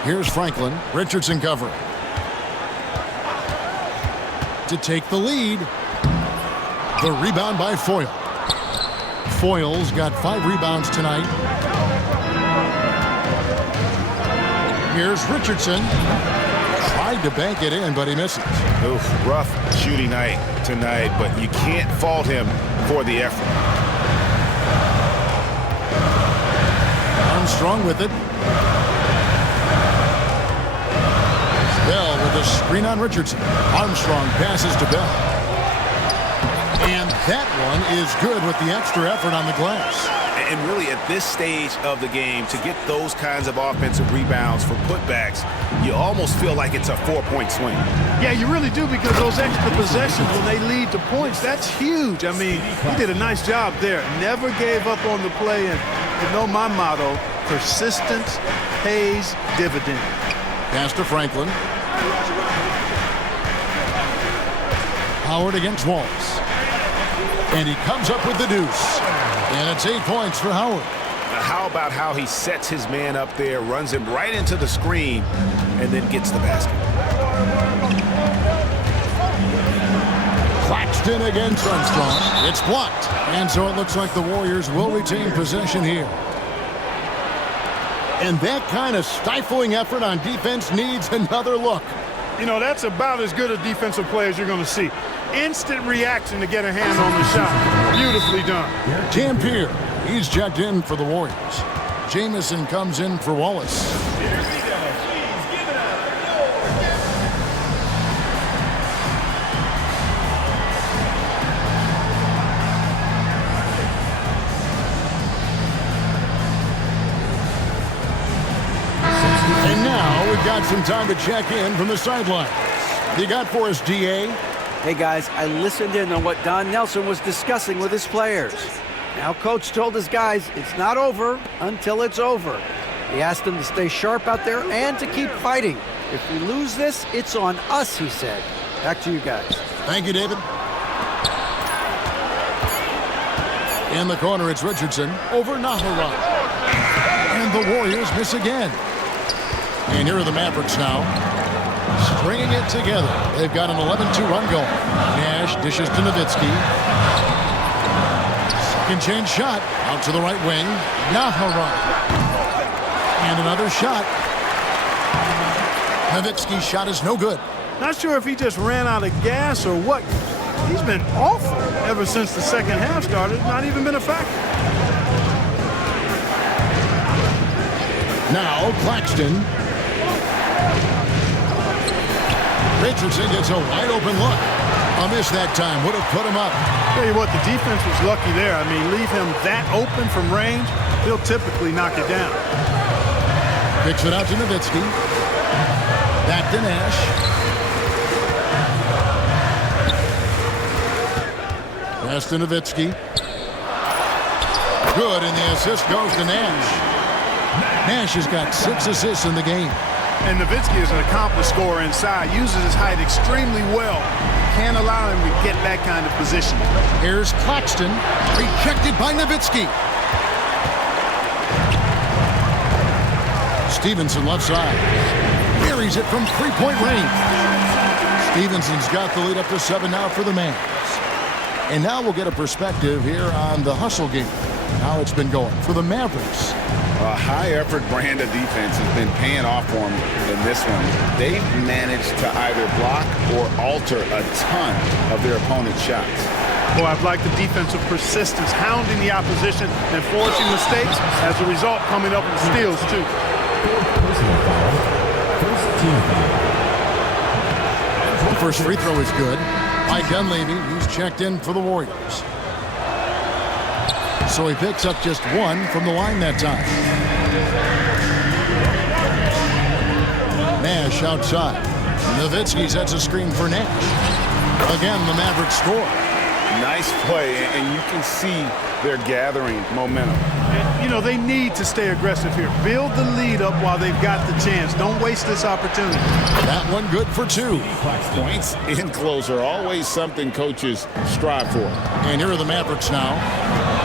Here's Franklin. Richardson covering. To take the lead. The rebound by Foyle. Foyle's got 5 rebounds tonight. Here's Richardson. Tried to bank it in, but he misses. Oof, rough shooting night tonight, but you can't fault him for the effort. Armstrong with it. Bell with a screen on Richardson. Armstrong passes to Bell. And that one is good with the extra effort on the glass. And really at this stage of the game, to get those kinds of offensive rebounds for putbacks, you almost feel like it's a 4-point swing. Yeah, you really do, because those extra possessions, when they lead to points, that's huge. I mean, he did a nice job there. Never gave up on the play. And you know my motto, persistence pays dividends. Pass to Franklin. Howard against Wallace. And he comes up with the deuce. And it's 8 points for Howard. How about how he sets his man up there, runs him right into the screen, and then gets the basket. Claxton against Armstrong. It's blocked. And so it looks like the Warriors will retain possession here. And that kind of stifling effort on defense needs another look. You know, that's about as good a defensive play as you're going to see. Instant reaction to get a hand on the shot. Beautifully done. Tampier, he's checked in for the Warriors. Jamison comes in for Wallace. And now we've got some time to check in from the sidelines. You got for us, DA? Hey guys, I listened in on what Don Nelson was discussing with his players. Now Coach told his guys it's not over until it's over. He asked them to stay sharp out there and to keep fighting. If we lose this, it's on us, he said. Back to you guys. Thank you, David. In the corner, it's Richardson over Naharan. And the Warriors miss again. And here are the Mavericks now, stringing it together. They've got an 11-2 run going. Nash dishes to Nowitzki. Second change shot out to the right wing. Naharan. And another shot. Nowitzki's shot is no good. Not sure if he just ran out of gas or what. He's been awful ever since the second half started. Not even been a factor. Now Claxton. Richardson gets a wide open look. A miss that time would have put him up. Tell you what, the defense was lucky there. I mean, leave him that open from range, he'll typically knock it down. Picks it out to Nowitzki. Back to Nash. Pass to Nowitzki. Good, and the assist goes to Nash. Nash has got 6 assists in the game. And Nowitzki is an accomplished scorer inside, uses his height extremely well can't allow him to get that kind of position. Here's Claxton, rejected by Nowitzki. Stevenson left side. Carries it from three-point range. Stevenson's got the lead up to 7 now for the Mavs. And now we'll get a perspective here on the hustle game, how it's been going for the Mavericks. A high-effort brand of defense has been paying off for them in this one. They've managed to either block or alter a ton of their opponent's shots. Boy, I've liked the defensive persistence, hounding the opposition and forcing mistakes. As a result, coming up with steals, too. Personal foul. First team foul. First free throw is good. Mike Dunleavy, he's checked in for the Warriors. So he picks up just 1 from the line that time. Nash outside. Nowitzki sets a screen for Nash. Again, the Mavericks score. Nice play, and you can see they're gathering momentum. And, you know, they need to stay aggressive here. Build the lead up while they've got the chance. Don't waste this opportunity. That one good for 2. Points in close are always something coaches strive for. And here are the Mavericks now.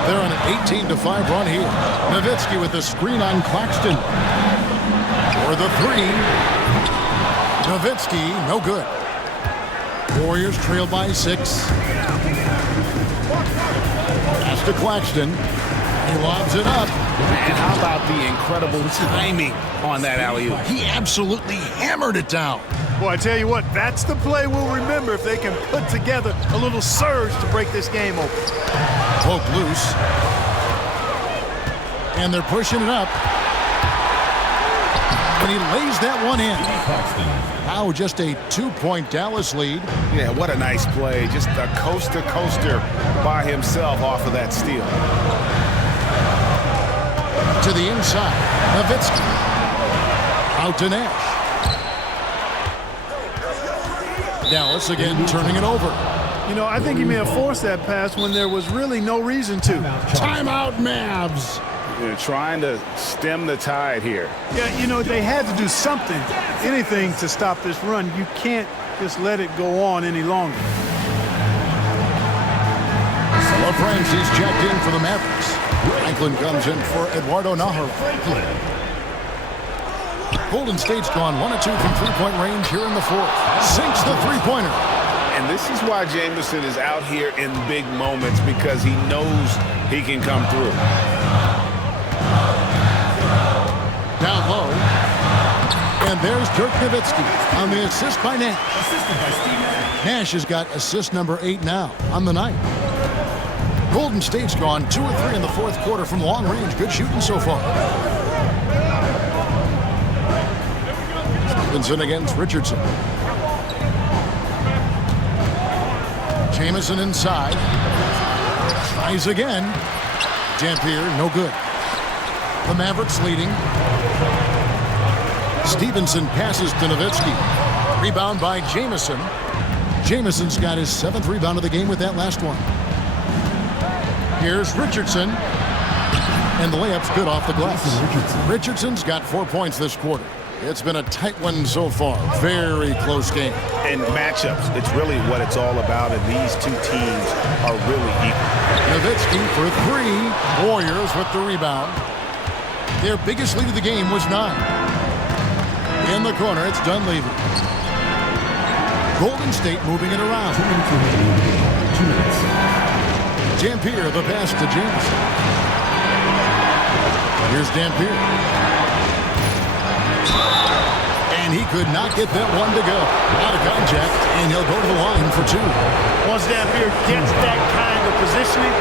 They're on an 18-5 run here. Nowitzki with the screen on Claxton. For the 3. Nowitzki, no good. Warriors trail by 6. Pass to Claxton. He lobs it up. And how about the incredible timing on that alley-oop? He absolutely hammered it down. Boy, I tell you what, that's the play we'll remember if they can put together a little surge to break this game open. Poke loose. And they're pushing it up. And he lays that one in. Now just a 2-point Dallas lead. Yeah, what a nice play. Just a coast-to-coaster by himself off of that steal. To the inside. Nowitzki. Out to Nash. Dallas again turning it over. You know, I think he may have forced that pass when there was really no reason to. Timeout, Mavs. They're trying to stem the tide here. Yeah, you know, they had to do something, anything to stop this run. You can't just let it go on any longer. LaFrancie's checked in for the Mavericks. Franklin comes in for Eduardo Najar. Golden State's gone 1 of 2 from three-point range here in the 4th. Sinks the three-pointer. And this is why Jamison is out here in big moments, because he knows he can come through. Down low. And there's Dirk Nowitzki on the assist by Nash. Nash has got assist number 8 now on the night. Golden State's gone 2 of 3 in the 4th quarter from long range. Good shooting so far. Stevenson against Richardson. Jamison inside. Tries again. Dampier, no good. The Mavericks leading. Stevenson passes to Nowitzki. Rebound by Jamison. Jamison's got his 7th rebound of the game with that last one. Here's Richardson. And the layup's good off the glass. Richardson's got 4 points this quarter. It's been a tight one so far. Very close game. And matchups, it's really what it's all about, and these two teams are really equal. Nowitzki for 3. Warriors with the rebound. Their biggest lead of the game was 9. In the corner, it's Dunleavy. Golden State moving it around. Dampier, the pass to Jamison. Here's Dampier. And he could not get that one to go. Out of contact, and he'll go to the line for 2. Once Dampier gets that kind of positioning,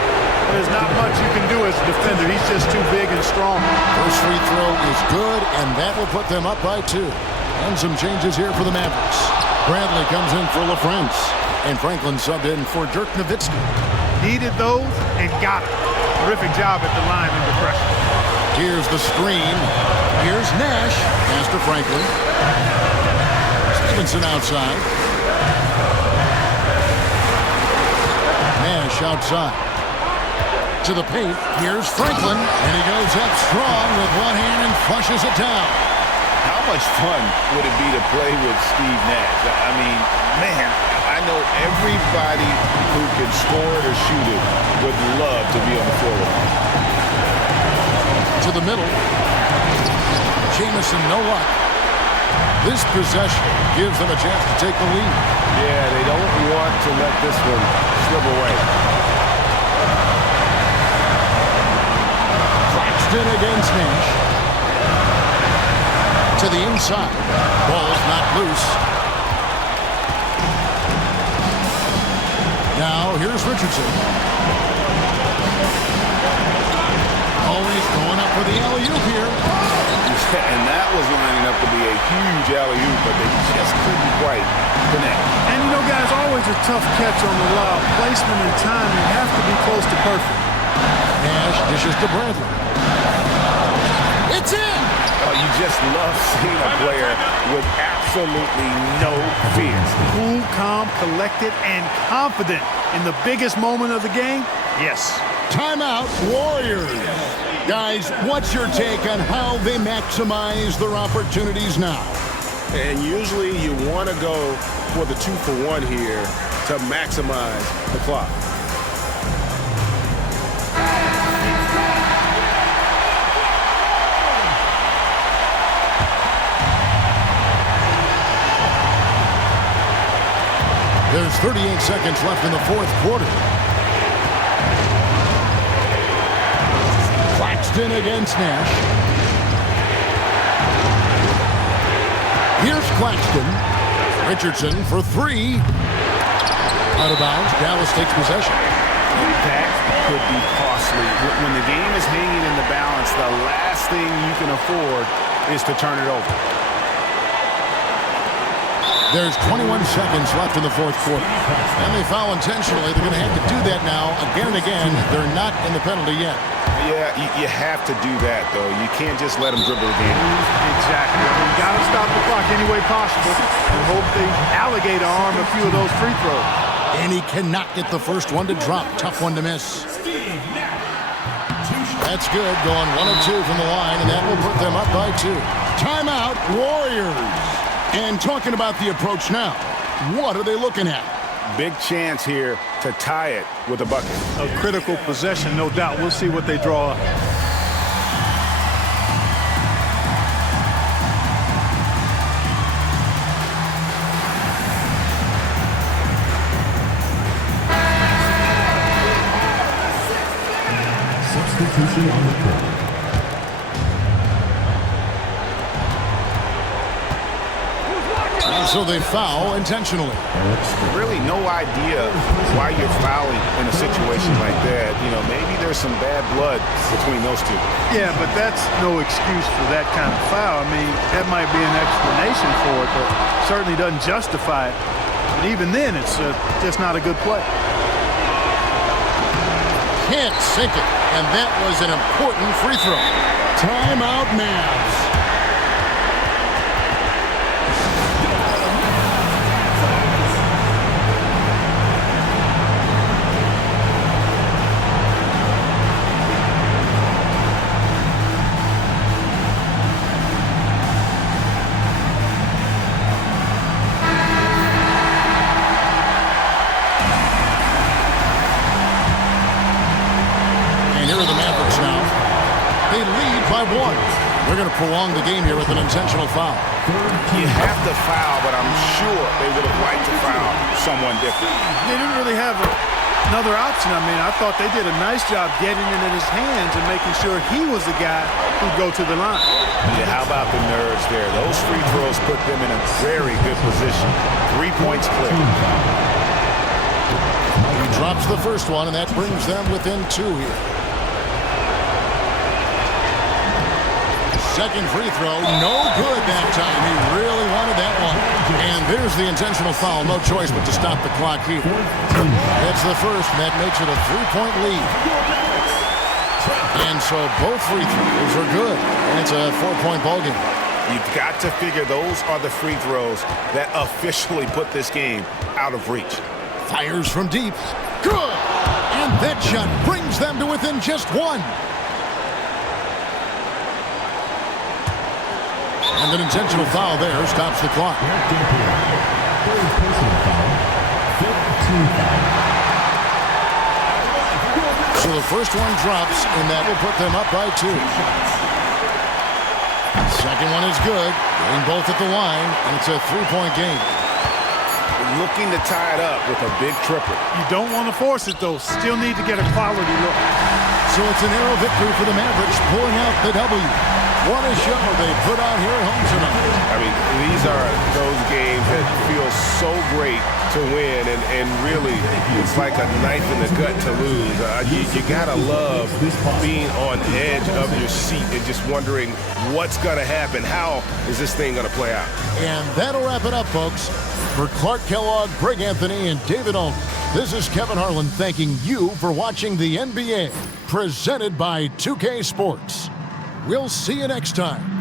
there's not much you can do as a defender. He's just too big and strong. First free throw is good, and that will put them up by 2. And some changes here for the Mavericks. Bradley comes in for LaFrance, and Franklin subbed in for Dirk Nowitzki. Needed those and got it. Terrific job at the line under pressure. Here's the screen. Here's Nash. Pass to Franklin. Stevenson outside. Nash outside. To the paint. Here's Franklin. And he goes up strong with one hand and flushes it down. How much fun would it be to play with Steve Nash? I mean, man, I know everybody who can score it or shoot it would love to be on the floor with him. To the middle. Jamison, no luck. This possession gives them a chance to take the lead. Yeah, they don't want to let this one slip away. Claxton against Nash. To the inside. Ball's not loose. Now, here's Richardson. Always going up for the alley-oop here. And that was lining up to be a huge alley-oop, but they just couldn't quite connect. And, you know, guys, always a tough catch on the lob. Placement and timing have to be close to perfect. Nash dishes to Bradley. It's in! Oh, you just love seeing a player with absolutely no fear. Cool, calm, collected, and confident in the biggest moment of the game. Yes. Timeout, Warriors. Guys, what's your take on how they maximize their opportunities now? And usually you want to go for the 2-for-1 here to maximize the clock. There's 38 seconds left in the fourth quarter. Claxton against Nash. Here's Claxton. Richardson for three. Out of bounds. Dallas takes possession. That could be costly. When the game is hanging in the balance, the last thing you can afford is to turn it over. There's 21 seconds left in the fourth quarter. And they foul intentionally. They're going to have to do that now again and again. They're not in the penalty yet. Yeah, you have to do that, though. You can't just let them dribble again. Exactly. You got to stop the clock any way possible and hope they alligator arm a few of those free throws. And he cannot get the first one to drop. Tough one to miss. That's good. Going 1 of 2 from the line, and that will put them up by 2. Timeout, Warriors. And talking about the approach now, what are they looking at? Big chance here to tie it with a bucket. A critical possession, no doubt. We'll see what they draw up. Substitution on the court. So they foul intentionally. Really no idea why you're fouling in a situation like that. You know, maybe there's some bad blood between those two. Yeah, but that's no excuse for that kind of foul. I mean, that might be an explanation for it, but certainly doesn't justify it. But even then, it's just not a good play. Can't sink it. And that was an important free throw. Timeout, Mavs. They're going to prolong the game here with an intentional foul. You have to foul, but I'm sure they would have liked to foul someone different. They didn't really have another option. I mean, I thought they did a nice job getting it in his hands and making sure he was the guy who'd go to the line. Yeah, how about the nerves there? Those free throws put them in a very good position. 3 points clear. He drops the first one, and that brings them within 2 here. Second free throw, no good that time. He really wanted that one. And there's the intentional foul. No choice but to stop the clock here. That's the first, and that makes it a 3-point lead. And so both free throws are good. And it's a 4-point ballgame. You've got to figure those are the free throws that officially put this game out of reach. Fires from deep. Good! And that shot brings them to within just 1. And an intentional foul there stops the clock. Third personal foul. 15 foul. So the first one drops, and that will put them up by 2. Second one is good. Getting both at the line, and it's a 3-point game. Looking to tie it up with a big triple. You don't want to force it, though. Still need to get a quality look. So it's a narrow victory for the Mavericks, pulling out the W. What a show they put on here at home tonight. I mean, these are those games that feel so great to win, and really, it's like a knife in the gut to lose. You gotta love being on edge of your seat and just wondering what's gonna happen. How is this thing gonna play out? And that'll wrap it up, folks. For Clark Kellogg, Greg Anthony, and David Alden, this is Kevin Harlan thanking you for watching the NBA, presented by 2K Sports. We'll see you next time.